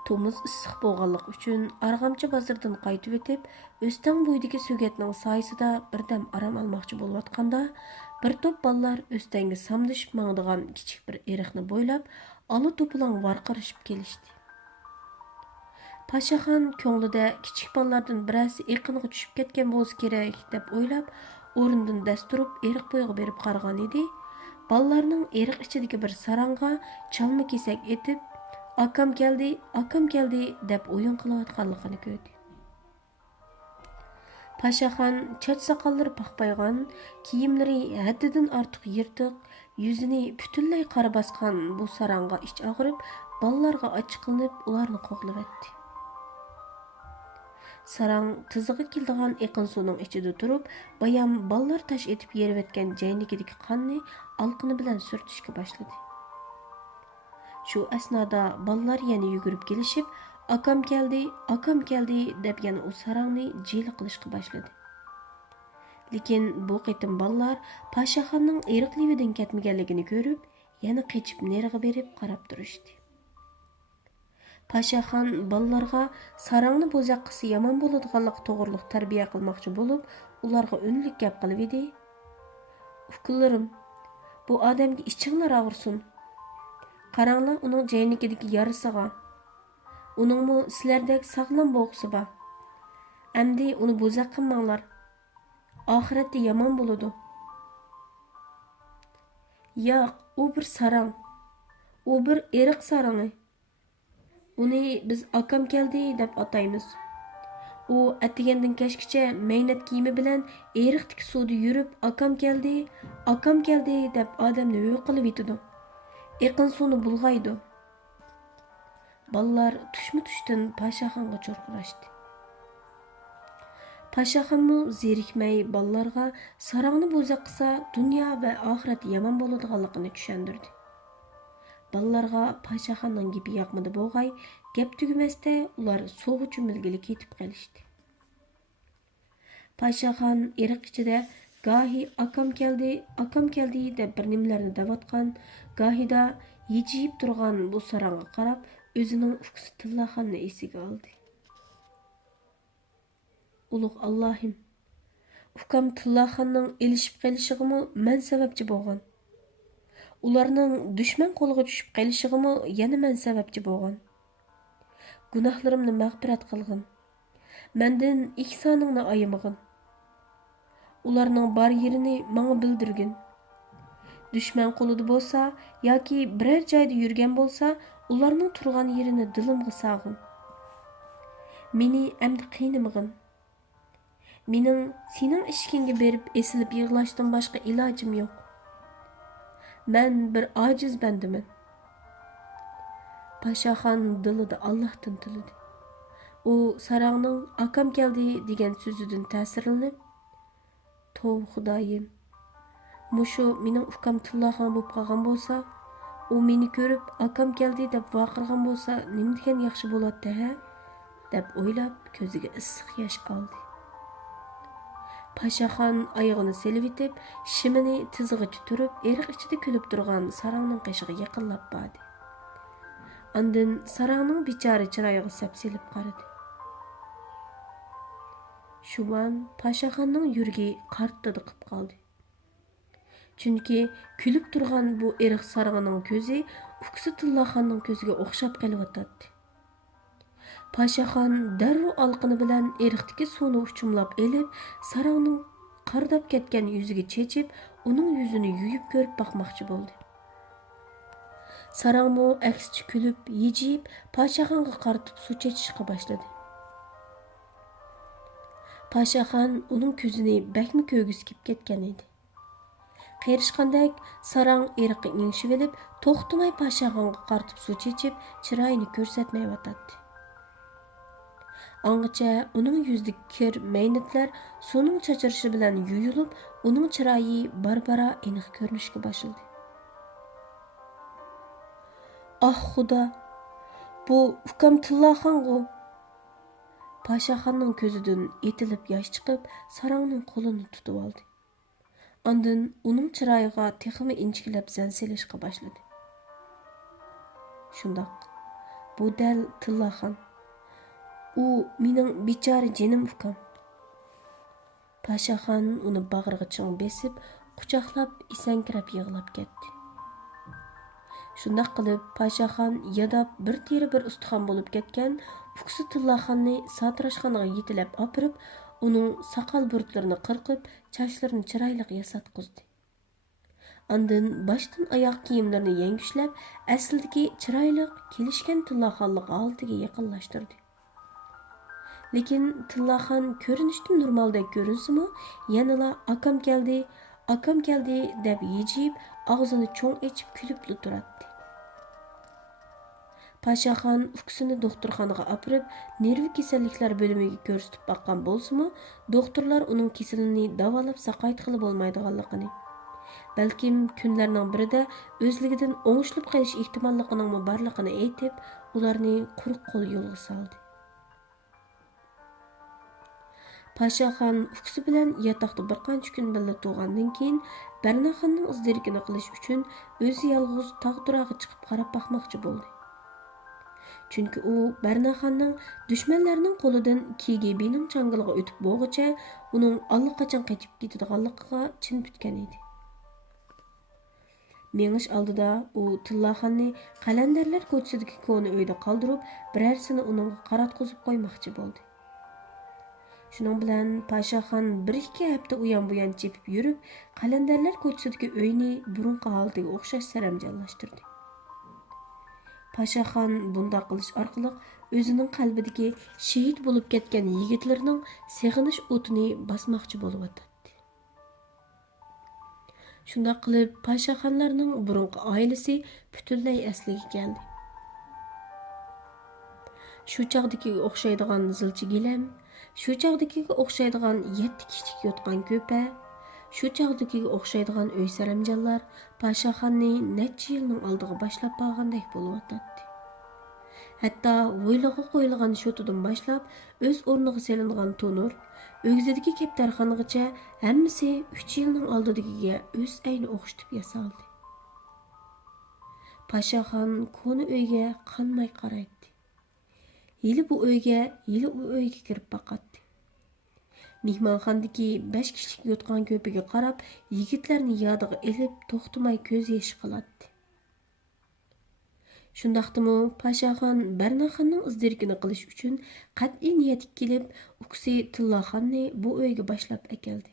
Tomuz issiq bo'lganlik uchun Arg'amchi bozordan qaytib o'tib, O'stang bo'yidagi so'gatning soyasida birdam aram olmoqchi bo'layotganda, bir to'p bolalar O'stanga samdishib mangdigan kichik bir eriqni bo'ylab, ola to'plang varqirashib kelishdi. Paşaxon ko'nglida kichik bolalardan birasi eqinga tushib ketgan bo'lsa kerak deb o'ylab, o'rnidan dasturib eriq bo'yiga berib qargan edi. Bolalarning eriq ichidagi bir sarangga chalma kesak etib, akam keldi deb o'yin qilayotganligini ko'rdi. Paşaxon choch soqollari paxpaygan, kiyimlari haddidan ortiq yirtiq, yuzini butunlay qora bosgan bu sarangga ich og'rib, bolalarga ochiqlanib, ularni qo'g'lavatdi. Sarang tizig'i keldigan eqin suvning ichida turib, bayam bolalar tash etib yerivetgan jaynikidagi qonni alqini bilan surtishga boshladi. Shu asnoda bolalar yana yugurib kelishib, akam keldi deb yana u sarangni jiyli qilishga boshladi. Lekin bu qitim bolalar Paşaxonning eriqlividan ketmaganligini ko'rib, yana qechib neriga berib qarab turishdi. Paşaxon bolalarga sarangni bo'zaqisi yomon bo'ladiganlik to'g'riliq tarbiya qilmoqchi bo'lib, ularga unlik gap qilib edi. Ukunlarim, bu odamga ichinglar og'irsin. Qaranglar uning jaynikidagi yarasiga. Uningmi sizlardek sog'lom bo'g'isi bor. Endi uni bo'zaq qilmanglar. Oxiratda yomon bo'ladi. Yo'q, u bir sarang. U bir eriq sarangi. Uni biz akam keldi deb ataymiz. U atigandan kechgacha maynat kiyimi bilan eriqdagi suvda yurib, akam keldi deb odamni yo'q qilib yetadi. Eqin suvni bulg'aydi. Bolalar tushma-tushdan Paşaxonga cho'rqirashdi. Paşaxonmu zerikmay bolalarga sarangni bo'zaq qilsa, dunyo va oxirat yomon bo'ladiganligini tushundirdi. Balalarga Paşaxonning gapi yoqmadi bo'g'ay, gap tugamasda ular suvga cho'milgili ketib qolishdi. Paşaxon eriq ichida gohi akam keldi deb bir nimalarni davatgan, gohida yechib turgan bu sarangga qarab, o'zining ufqsi Tillaxonni esiga oldi. Ulug' Allohim, ukam Tillaxonning elishib qolishiga men sababchi bo'lgan. Ularning dushman qo'liga tushib qolishiga yana men sababchi bo'lgan. Gunohlarimni mag'firat qilgin. Mendan ihsoningni ayamag'in. Ularning bar yerini menga bildirgin. Dushman qo'lida bo'lsa yoki biror joyda yurgan bo'lsa, ularning turgan yerini dilimga sog'in. Meni endi qiynamag'in. Mening sening ishkingga berib esilib yig'lashdan boshqa ilojim yo'q. Men bir ojiz bandaman. Paşaxon dilida Allohdan tiladi. U sarangning akam keldi degan so'zidan ta'sirlanib, "Tov Xudoyim, mushu mening ukam Tillaxon bo'lib qolgan bo'lsa, u meni ko'rib akam keldi deb vaqirgan bo'lsa, nima degan yaxshi bo'ladi ha?" deb o'ylab ko'ziga issiq yosh oldi. Paşaxon oyog'ini selib etib, shimini tizig'icha turib, eriq ichida kulib turgan sarangning qishiga yaqinlab bordi. Ondan sarangning bechora chiroyiga sapsilib qaradi. Shuman Paşaxonning yuragi qartdi qilib qoldi. Chunki kulib turgan bu eriq sarangning ko'zi uksi Tillaxonning ko'ziga o'xshab qelyotdi. Paşaxon darrov alqini bilan eriqdagi suvni uchumlab elib, sarangning qardab ketgan yuziga chechib, uning yuzini yuyib ko'rib boqmoqchi bo'ldi. Sarangmo aksicha kulib, yejib, Paşaxonga qaratib suv chechishga boshladi. Paşaxon uning ko'zini bakmi ko'gis kelib ketgan edi. Qerishqandek sarang eriqqa ingishib elib, to'xtamay Paşaxonga qaratib suv chechib, chiroyini ko'rsatmay yotadi. Angacha uning yuzidagi kir, maynatlar suvning chachirishi bilan yuyilib, uning chiroyi barbara aniq ko'rinishga boshladi. Ah Xudo, bu ukam Tillaxon-ku. Paşaxonning ko'zidan etilib yosh chiqib, sarangning qo'lini tutib oldi. Ondan uning chiroyiga texmi inchikilab zan selishga boshladi. Shundoq bu dal Tillaxon. U mening bechora jinim ukam. Paşaxon uni bag'riga ching besib, quchoqlab esankirab yig'lab ketdi. Shundoq qilib, Paşaxon yadab bir teri bir ustixon bo'lib ketgan Fuksi Tillaxonni satrashxonaga yetilab opirib, uning soqol burtlarini qirqib, chochlarini chiroyli yasatqizdi. Ondan boshdan oyoq kiyimlarini yangushlab, aslidagi chiroyli kelishgan Tillaxonlik holatiga yaqinlashtirdi. Lekin Tillaxon ko'rinishda normaldek ko'rinsimi, yanala akam keldi deb yejib, og'zini cho'ng ochib kulib turadi. Paşaxon uksini doktorxonaga opirib, nerv kasalliklar bo'limiga ko'rsatib baqqan bo'lsa-mu, doktorlar uning kasalini davolab saqaytqili bo'lmaydiganligini, balkim kunlarning birida o'zligidan o'ngishilib qolish ehtimolligining borligini aytib, ularni quruq qo'l yo'lga soldi. Paşaxon uksi bilan yotoqda bir qancha kun birga turgandan keyin Barnaxonning izdirikini qilish uchun o'zi yolg'iz tog' durog'iga chiqib qarab boqmoqchi bo'ldi. Chunki u Barnaxonning dushmanlarning qo'lidan KGBning changaliga o'tib bo'lguncha uning allaqachon qochib ketadiganligiga chin bitgan edi. Mengish oldida u Tillaxonni qalandarlar ko'chasidagi ko'ni uyda qoldirib, birarsini uning qaratqizib qo'ymoqchi bo'ldi. Shuning bilan Paşaxon 1-2 hafta uyan-buyan chepib yurib, qalandarlar ko'chasidagi uyni burunqi holatiga o'xshash saramjonlashtirdi. Paşaxon bunda qilish orqali o'zining qalbidagi shahid bo'lib ketgan yigitlarning seg'inish o'tini bosmoqchi bo'lib o'tadi. Shunda qilib Paşaxonlarning burunqi oilasi butunlay asliga keldi. Shu chog'dagi o'xshaydigan zilchi gilam, shu chog'dagiga o'xshaydigan 7 kichik yotgan ko'pa, shu chog'dagiga o'xshaydigan uy saramjonlar Paşaxonni necha yilning oldiga boshlab borgandek bo'lib o'tadi. Hatto o'ylig'i qo'yilgan shotidan boshlab o'z o'rniga selingan tonur, o'g'zidagi kaptarxonagacha hammasi 3 yilning oldidagiga o'z ayni o'xshatib yasaldi. Paşaxon ko'ni uyga qanmay qaraydi. Yili bu uyga kirib boqadi. Mehmonxonadagi 5 kishilik yotgan ko'piga qarab, yigitlarni yodiga elib, to'xtamay ko'z yoshi qiladi. Shundaqdimi Paşaxon Barnaxonning izdirikini qilish uchun qat'iy niyatga kelib, uksi Tillaxonni bu uyga boshlab keldi.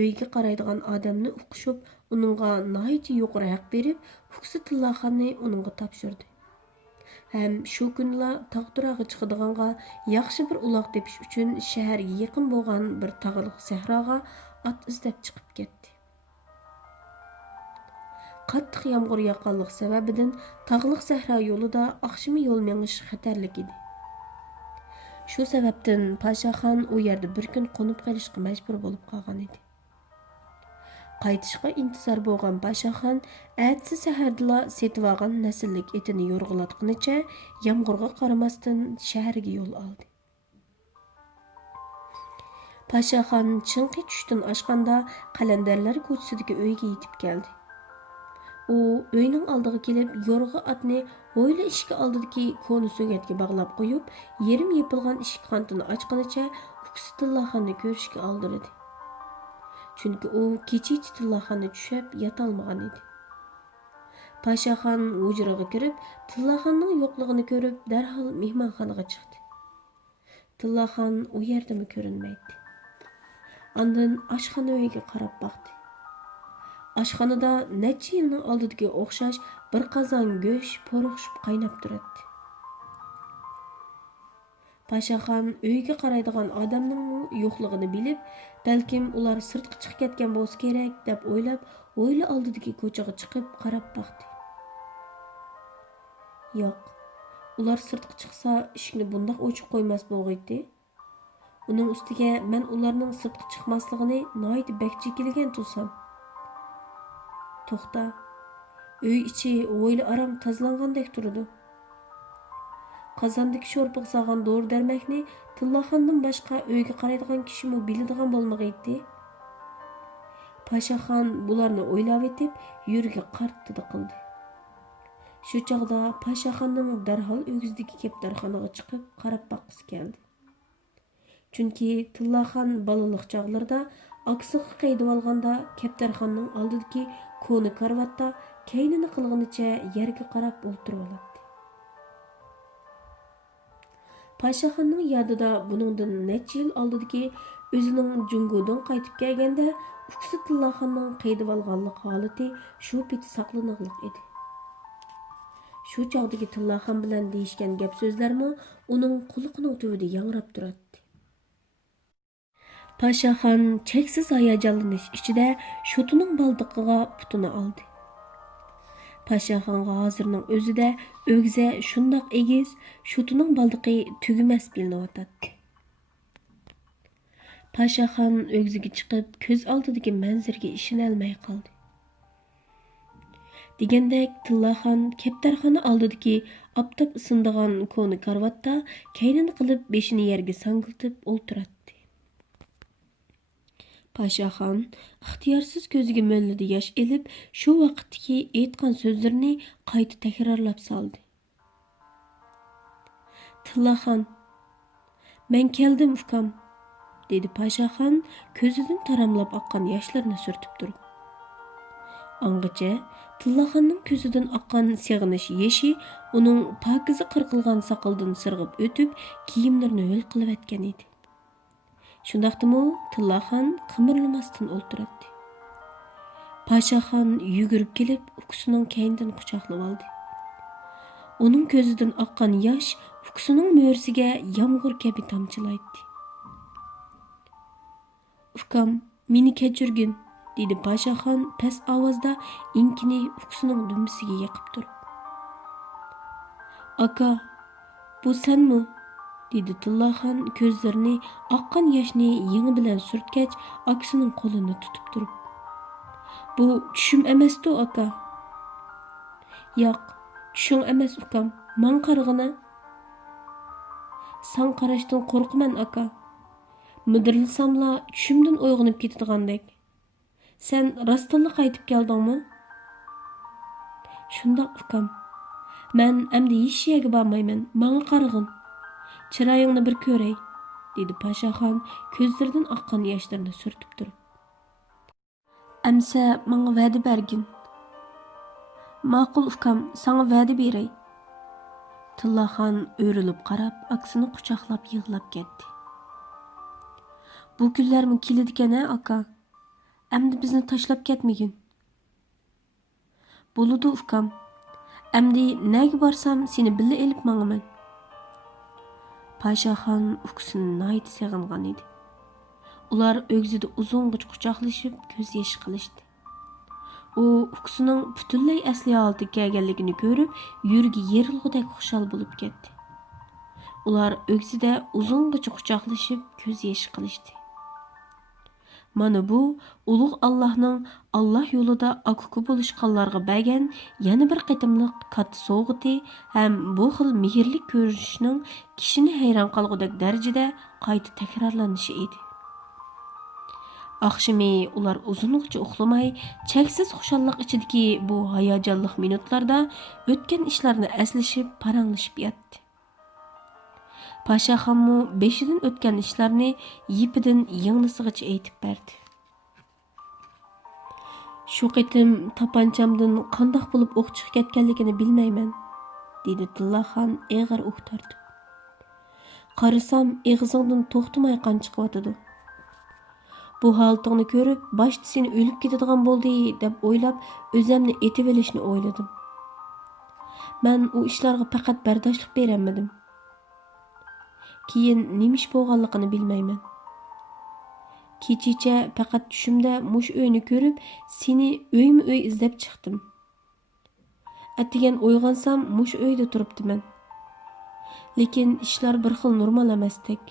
Uyga qaraydigan odamni o'qishib, uningga nihoyatda yuqori haq berib, uksi Tillaxonni uningga topshirdi. Hem shu kunla taqdiraga chiqadiganға yaxshi bir uloq tepish uchun shaharga yaqin bo'lgan bir tog'liq sahroga at izlab chiqib ketdi. Qattiq yomg'ir yoqqanlik sababidan tog'liq sahro yo'lida oqshimi yo'l menish xatarlik edi. Shu sababdan Paşaxon u yerda bir kun qo'nib qolishga majbur bo'lib qolgan edi. Qaytishga intizor bo'lgan Paşaxon ertasi sahardala setib olgan nasllik etini yo'rg'ilatganicha yomg'irga qaramasdan shaharga yo'l oldi. Paşaxon chinqi tushdan oshganda qalandarlar ko'chasidagi uyga yetib keldi. U uyning oldiga kelib, yo'rg'i otni o'yli ishki oldidagi ko'ni so'gatga bog'lab qo'yib, yerim yepilgan eshik qantini ochganicha uksi Tillaxonni ko'rishga oldirdi. Chunki u kecha Tillaxonni tushib yotolmagan edi. Paşaxon hujraga kirib, Tillaxonning yo'qligini ko'rib, darhol mehmonxonaga chiqdi. Tillaxon u yerdami ko'rinmaydi. Ondan oshxona uyiga qarab boqdi. Oshxonada necha yilning oldidagi o'xshash bir qozon go'sht po'rixshib qaynab turadi. Paşaxon uyga qaraydigan odamning yo'qligini bilib, balkim ular sirtqa chiqib ketgan bo'lsa kerak deb o'ylab, o'yli oldidagi ko'chaga chiqib qarab boqdi. Yo'q, ular sirtqa chiqsa, eshikni bundoq ochib qo'ymas bo'lg'aydi. Uning ustiga men ularning sirtqa chiqmasligini noyit bekchi kelgan tursam. To'xta. Uy ichi o'yli aram tozalangandek turadi. Qozondagi sho'rpiq solgan dori darmakni Tillaxondan boshqa uyga qaraydigan kishimi biladigan bo'lmag'aydi. Paşaxon bularni o'ylab etib, yuragi qartdi qildi. Şu çağda Paşaxanның dərhal ögüzdəki keptarxanağa çıxıb qarab baxqısı gəldi. Çünki Tillahxan balalıq çağlarda aksıqı qeydib alğanda keptarxanның aldidəki koni karvatda keynini qılğınıca yerga qarab o'ltirib oladi. Paşaxanның yadida buningdan necha yil oldidagi o'zining Jungodan qaytib kelganda ukisi Tillahxanның qeydib alğanlıq holati shu peti saqlanıqlıq edi. Shu chog'dagi Tillahxan bilan deyishgan gap so'zlarmi uning quliqining tubida yangrab turadi. Paşaxan cheksiz hayajonlanish ichida shotining baldiqiga putini oldi. Paşaxonga hozirning o'zida o'gza shundoq egiz, shotining baldiqi tugumas bilinyotadi. Paşaxon o'gziga chiqib, ko'z oldidagi manzarga ishonolmay qoldi. Degandek Tillahxan keptarxona oldidagi optob isindigan koni karvatda kaynini qilib beshini yerga sangiltib o'ltiradi. Paşaxon ixtiyorsiz ko'ziga mo'lladi yosh elib, shu vaqtdagi aytgan so'zlarini qayta takrorlab soldi. Tillahxan, "Men keldim, ukam", dedi Paşaxon ko'zidan taramlab oqqan yoshlarni surtib turib. Angacha Tillahxanның ko'zidan oqqan seg'inish yeshi uning pokiza qirqilgan soqoldan sirg'ib o'tib, kiyimlarini ho'l qilib etgan edi. Shundaqdimi Tillahxan qimirlamasdan o'ltiradi. Paşaxon yugurib kelib, ukisining kaynidan quchoqlab oldi. Uning ko'zidan oqqan yosh ukisining mo'rsiga yomg'ir kabi tomchilaydi. "Ukam, meni kechirgin", dedi Paşaxon past ovozda inkini ukisining dumbisiga yiqib turib. "Aka, bu senmi?" dedi Tillahxon ko'zlarini oqqan yoshni yengi bilan surtgach, akasining qo'lini tutib turib. "Bu tushim emas-ku, aka." "Yo'q, tushing emas, ukam. Men qarg'ina." "San qarashdan qo'rqaman, aka. Müdirlisamla tushimdan uyg'onib ketadigandak. Sen rostilla qaytib keldingmi?" "Shundoq, ukam. Men endi hech yerga bormayman. Menga qarag'in. Chiroyingni bir ko'ray", dedi Paşaxon ko'zlaridan oqqan yoshlarni surtib turib. "Amsa menga va'da bergin." "Ma'qul, ukam, sana va'da beray." Tillahxon o'rilib qarab, aksini quchoqlab yig'lab ketdi. "Bu kunlarmi keladigan, aka? Endi bizni tashlab ketmagin." "Bo'ladi, ukam. Endi nega borsam seni billa elib mengaman." Paşaxon ukisini nayt seg'ingan edi. Ular o'gzida uzung'ich quchoqlashib ko'z yosh qilishdi. U ukisining butunlay asli holatiga kelganligini ko'rib, yuragi yerilgudek xushal bo'lib ketdi. Ular o'gzida uzung'ich quchoqlashib ko'z yosh qilishdi. Mana bu ulug' Allohning Alloh yo'lida akuku bo'lishganlarga bergan yana bir qitimliq katta sovg'ati ham bu xil mehrlik ko'rinishning kishini hayron qolgudek darajada qayta takrorlanishi edi. Akşami ular uzunluqcha uxlamay, cheksiz xushalliq ichidagi bu hayajonli minutlarda o'tgan ishlarni eslashib, paranglashib yotdi. Paşaxonmu beshidan o'tgan ishlarni yipidan yanglisigacha aytib berdi. "Shu qitim tapanchamdan qandoq bo'lib o'q chiqib ketganligini bilmayman", dedi Tillahxon og'ir o'q tortib. "Qarasam, og'zingdan to'xtamay qon chiqyotidi. Bu holatingni ko'rib, boshda seni o'lib ketadigan bo'ldi deb o'ylab, o'zimni etib olishni o'yladim. Men u ishlarga faqat bardoshlik beramadim. Keyin nima ish bo'lganligini bilmayman. Kechicha faqat tushimda mush uyni ko'rib, seni uyma-uy izlab chiqdim. Atigan uyg'onsam mush uyda turibdiman. Lekin ishlar bir xil normal emasdek.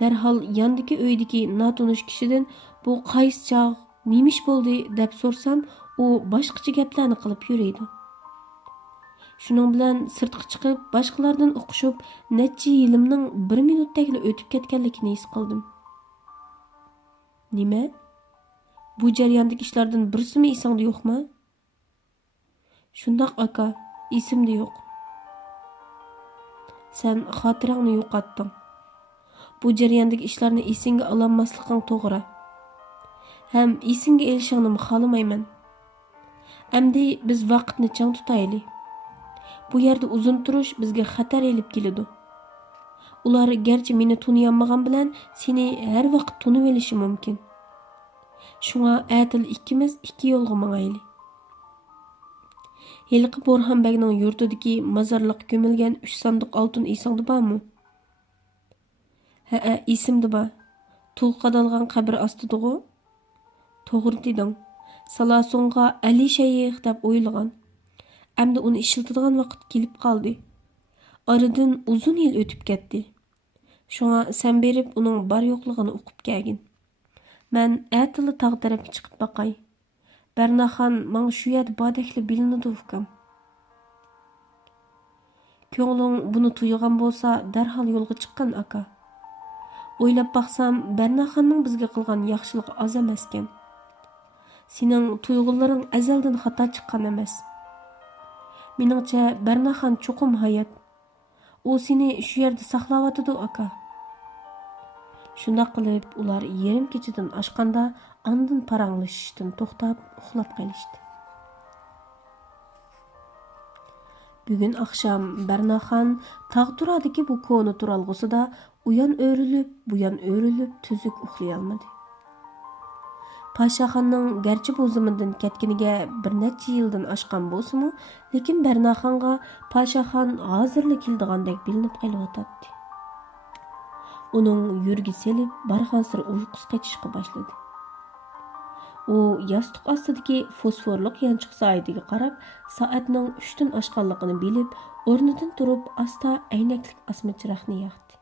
Darhol yandagi uydagi notanish kishidan bu qaysi chog' nima ish bo'ldi deb so'rsam, u boshqacha gaplarni qilib yuradi. Shuning bilan sirtqa chiqib, boshqalardan o'qishib, necha yilimning 1 minutdagina o'tib ketganligini his qildim. Nima? Bu jarayondagi ishlardan birisimi esingda yo'qmi? Shundoq aka, esimde yo'q. Sen xotirangni yo'qotding. Bu jarayondagi ishlarni esingga ololmasliging to'g'ri. Ham esingga elishingni xohlamayman. Endi biz vaqtni chang tutaylik. Bu yerda uzun turish bizga xatar elib keladi. Ular gerçi meni tanıyamagan bilan seni her vaqt tunib olishi mumkin. Şuna ətil ikkimiz ikki yo'lga mangayli. Heliqi Borxonbegning yurtidagi mozorliq ko'milgan 3 sandiq oltin esingda bormi? Ha, esimda bor. Tuğ qadalgan qabr ostidigo. To'g'ri deding. Salasonga Ali Shayx deb o'ylagan. Endi uni ishiltadigan vaqt kelib qoldi. Aradan uzun yil o'tib ketdi. Şuna sen berib uning bar yo'qligini o'qib kelgin. Men әтілі тағы tarafga chiqib baqay. Bernaxon manga shu yerda bodakli bilinadi ukam. Ko'ngling buni tuygan bo'lsa, darhol yo'lga chiqqan aka. O'ylab baqsam, Bernaxonning bizga qilgan yaxshiligi oz emas ekan. Sening tuyg'ularing azaldan xato chiqqan emas. Meningcha Bernaxon cho'qim hayot. U seni shu yerda saqlayotidi aka. Shundoq qilib, ular yarim kechadan oshganda andin paranglashishdan to'xtab, uxlab qolishdi. Bugun oqshom Bernaxon tog'turadagi bu ko'ni turalg'usida uyon o'rilib, buyon o'rilib, tuzuk uxlay olmadi. Pashaxonning garchi bu zamindan ketganiga bir necha yildan oshgan bo'lsa-mu, lekin Bernaxonga Pashaxon hozirli keldigandek bilinib qolib Onun yurgi selib, barxansir uyqusi qechishga boshladi. U yostiq ostidagi fosforliq yanchiq soatiga qarab, soatning 3dan oshganligini bilib, o'rnidan turib, asta aynaklik asma chiroqni yoqdi.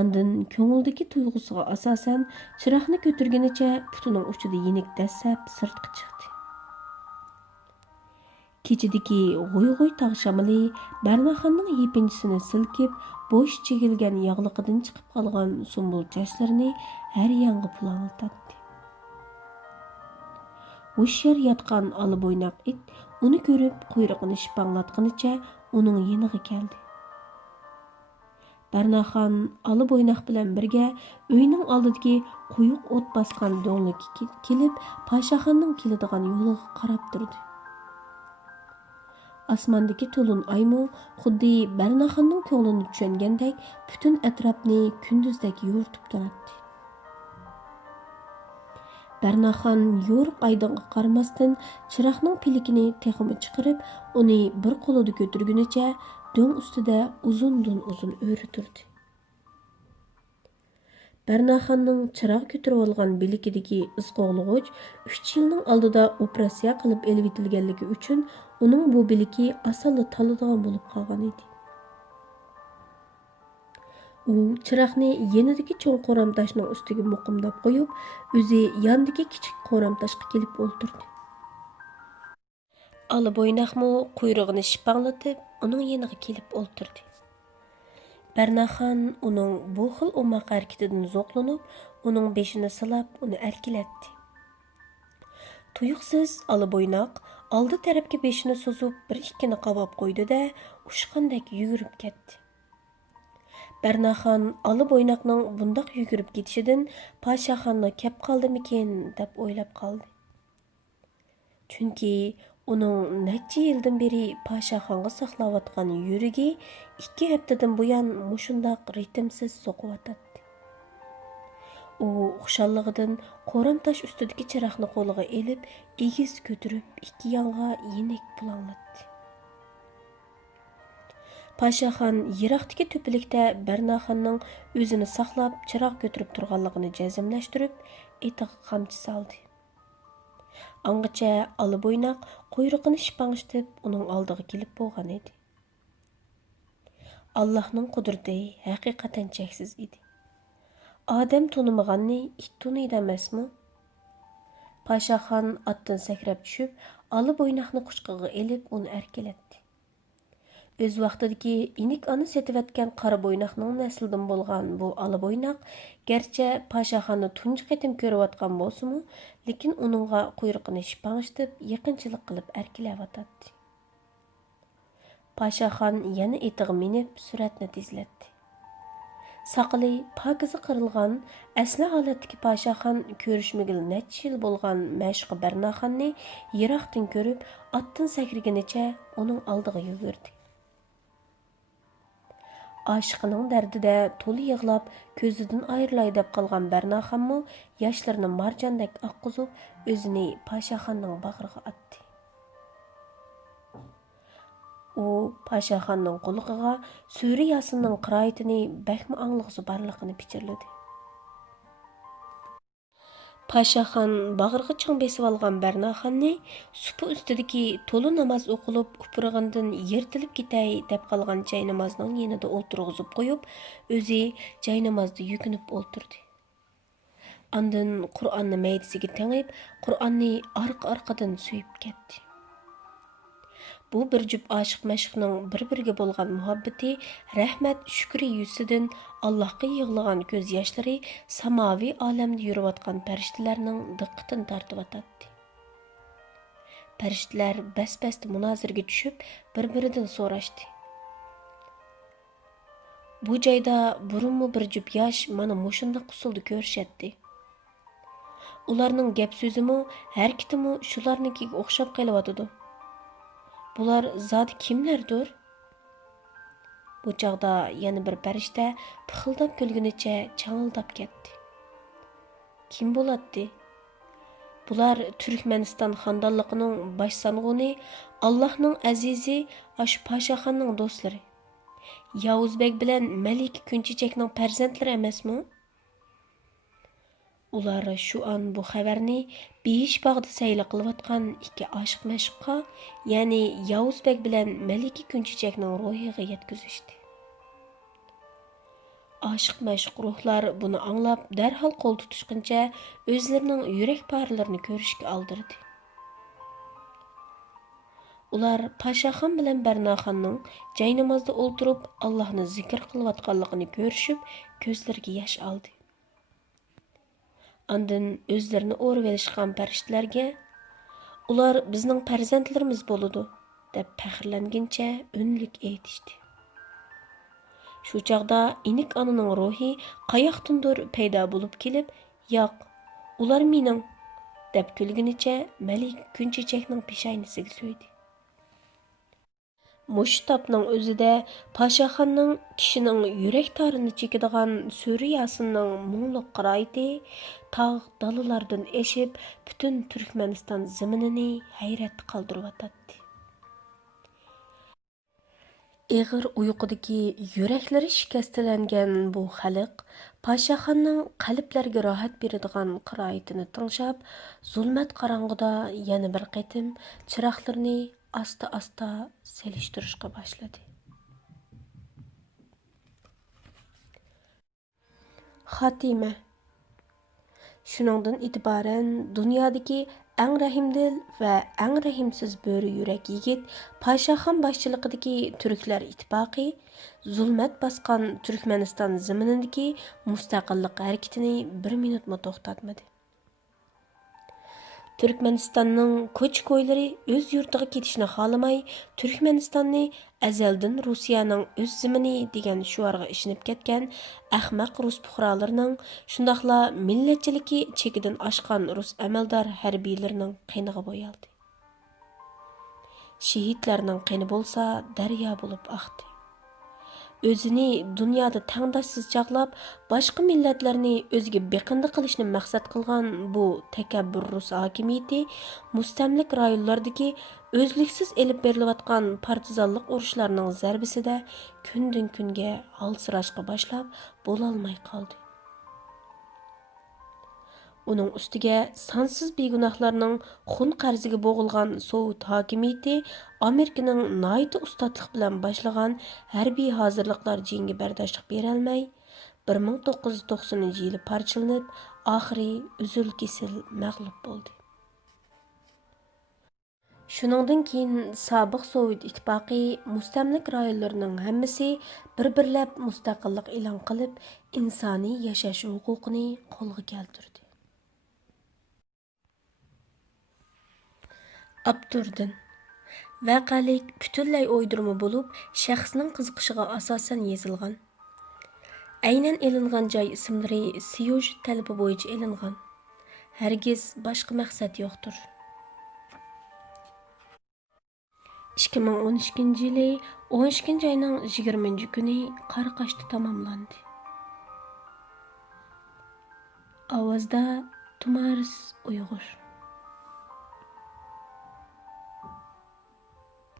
Andin ko'ngildagi tuyg'usiga asosan chiroqni ko'targanicha putining uchida yenik dasab sirtqa chiqdi. Kechidagi g'oy-g'oy tog' shamoli Bernaxonning yepinchisini silkib, bo'sh chegilgan yog'liqidan chiqib qolgan sumbul chochlarini har yangi pulanglatdi. O'shyer yotgan ola bo'ynoq it uni ko'rib quyrug'ini shipanglatganicha uning yeniga keldi. Bernaxon ola bo'ynoq bilan birga uyning oldidagi quyuq o't bosgan do'nglikka kelib, Pashaxonning keladigan yo'liga qarab turdi. Osmondagi to'lin aymu xuddi Bernaxonning ko'nglini tushungandek butun atrofni kunduzdek yo'rtib turardi. Bernaxon yo'riq aydinga qaramasdan chiroqning pilikini texmi chiqarib, uni bir qo'lida ko'targunicha do'ng ustida uzundan uzun o'ri turdi. Bernaxonning chiroq ko'tarib olgan bilikidagi izg'o'g'lig'ich 3 yilning oldida operatsiya qilib elib etilganligi uchun uning bu biliki asonla taladigan bo'lib qolgan edi. U chiroqni yenidagi cho'ng qo'ramtoshning ustiga muqimdab qo'yib, o'zi yondagi kichik qo'ramtoshga kelib o'ltirdi. Ola bo'ynoqmi quyrug'ini shipanglatib, uning yeniga kelib o'ltirdi. Bernaxon uning bu xil o'maq harakatidan zo'qlanib, uning beshini silab, uni erkilatdi. Tuyuqsiz ola bo'ynoq oldi tarafga beshini so'zib, bir ikkini qavab qo'ydi-da, ushqandek yugurib ketdi. Bernaxon ola bo'ynoqning bundoq yugurib ketishidan Pashaxonni kep qoldimikin deb o'ylab qoldi. Chunki uning necha yildan beri Pashaxonga saqlayotgan yuragi 2 haftadan buyon mushundoq ritmsiz so'qiyotdi. U xushalligidan qo'ramtosh ustidagi chiroqni qo'liga elib, egiz ko'tarib, ikki yonga yenik pulanglatdi. Pashaxon yiroqdagi to'pilikda Bernaxonning o'zini saqlab, chiroq ko'tarib turganligini jazmlashtirib, etiga qamchi soldi. Angacha ola bo'ynoq quyrug'ini shipanglatib, uning oldiga kelib bo'lgan edi. Allohning qudrati haqiqatan cheksiz edi. Odam tunimaganni it tuniydi emasmi? Pashaxon otdan sakrab tushib, ola bo'ynoqni quchqig'iga elib, uni erkalatdi. Öz vaqtidagi inik ana setivetken qara boynaqning naslidan bo'lgan bu ala boynaq gerçi Paşaxonni tunji qatim ko'rayotgan bo'lsa-mu, lekin uningga quyruqini shipangishtirib, yaqinchilik qilib erkilayotdi. Paşaxon yana etiga minib suratni tezlatdi. Saqili pokiza qirilgan, asli holatdagi Paşaxon ko'rishmagil necha yil bo'lgan mashqi Barnaxonni yiroqdan ko'rib, otdan sakrigunicha uning oldiga yugurdi. Aşıqının dərdide tolu yığlab, közüdün ayrılay deb qalğan Barnaxonmu yaşlarını marjandek aqquzub, özünü Paşaxonning bag'riga atdi. U Paşaxonning qulog'iga Suri Yasinning qiroatini bakmi anglag'isi barligini pichirladi. Paşaxon bag'riga chang besib olgan Barnaxonni supi ustidagi to'li namoz o'qilib, upurg'indan yertilib ketay deb qolgan joy namozning yanida o'tirg'izib qo'yib, o'zi joy namozda yukinib o'ltirdi. Ondan Qur'onni maydisiga tengib, Qur'onni orqa-orqadan suyib ketdi. Bu bir jup aşık məşqning bir-biriga bo'lgan muhabbati, rahmat, shukri yuzidan Allohga yig'lagan ko'z yoshlari samoviy olamda yurayotgan farishtalarning diqqatini tortib o'tadi. Farishtalar bas-basda munozirga tushib, bir-biridan so'rashdi. Bu joyda burunmi bir jup yosh mana mushundaq usulda ko'rishadi. Ularning gap so'zimi, harakatimi shularnikiga o'xshab qelyotidi. Bular zat kimlerdir? Bu çağda yana bir farishta pıxıldab kulgunicha çağıldab ketdi. Kim bo'laddi? Bular Turkmeniston xondanligining bosh sang'uni, Allohning azizi ash Paşaxonning do'stlari. Yavuzbek bilan Malik Kunchichakning farzandlari emasmi? Ular şu an bu xabarni beyish bag'da sayli qilayotgan ikki oshiq mashqqa, ya'ni Yavuzbek bilan Malika Kunchichakning ruhiga yetkazishdi. Oshiq mashq ruhlar buni anglab, darhol qo'l tutishguncha o'zlarining yurak paralarini ko'rishga oldirdi. Ular Paşaxon bilan Barnaxonning joy namozda o'ltirib, Allohni zikr qilayotganligini ko'rishib, ko'zlariga yosh oldi. Ondan o'zlarini o'rib olishgan farishtalarga ular bizning farzandlarimiz bo'ladi deb faxrlanguncha unlik aytishdi. Shu chaqda inik onaning ruhi qayoqdandir paydo bo'lib kelib, "Yo'q, ular mening" deb kulgunicha Malik Kunchichakning peshoynasiga so'ydi. Mushtapning o'zida Paşaxonning kishining yurak tarini chekadigan Suri Yasinning mungluq qiroati tog' dalalardan eshib, butun Turkmeniston zaminini hayrat qoldirib Ig'ir uyqudagi yuraklari shikastlangan bu xalq Paşaxonning qalblarga rohat beradigan qiroatini tinglab, zulmat qorong'ida yana bir qatim chiroqlarni asta-asta selishtirishga boshladi. Xotima. Shuningdan e'tiboran dunyodagi eng rahimdil va eng rahimsiz bo'ri yurak yigit Paşaxon boshchiligidagi Turklar ittifoqi zulmat bosgan Turkmaniston zaminidagi mustaqillik harakatini bir minutma to'xtatmadi. Turkmenistonning ko'ch-ko'ylari o'z yurtiga ketishni xohlamay, Turkmenistonni azaldan Rossiyaning o'z zamini degan shuarga ishinib ketgan ahmaq rus puhralarining, shundaqla millatchiligi chekidan oshgan rus amaldor harbiylarining qiniga bo'yaldi. Shehidlarning qini bo'lsa daryo bo'lib oqdi. O'zini dunyoda tangdoshsiz chaqlab, boshqa millatlarni o'ziga beqindi qilishni maqsad qilgan bu takabbur Rus hokimiyati mustamlik rayonlardagi o'zliksiz elib berilayotgan partizanlik urushlarning zarbisida kundan kunga halsirashga boshlab bo'lolmay qoldi. Uning ustiga sonsiz begunohlarning xun qarziga bo'g'ilgan Sovet hokimiyati Amerikaning noiti ustadlik bilan boshlagan harbiy hozirliklar jengi bardoshlik berolmay 1990-yili parchalanib, oxiri uzil-kesil mag'lub bo'ldi. Shuningdan keyin sobiq Sovet ittifoqi mustamlik rayonlarining hammasi bir-birlab mustaqillik e'lon qilib, insoniy yashash huquqini qo'lga keltirdi. Abdurdin Vaqalik butunlay o'ydirma bo'lib, shaxsning qiziqishiga asosan yozilgan. Aynan elingan joy ismlari syujet talabi bo'yicha elingan. Hargiz boshqa maqsad yo'qdir. 2012 yılı 12 ayının 20 günü Qaraqashda tamamlandı. Avazda Tumaris Uyg'ur.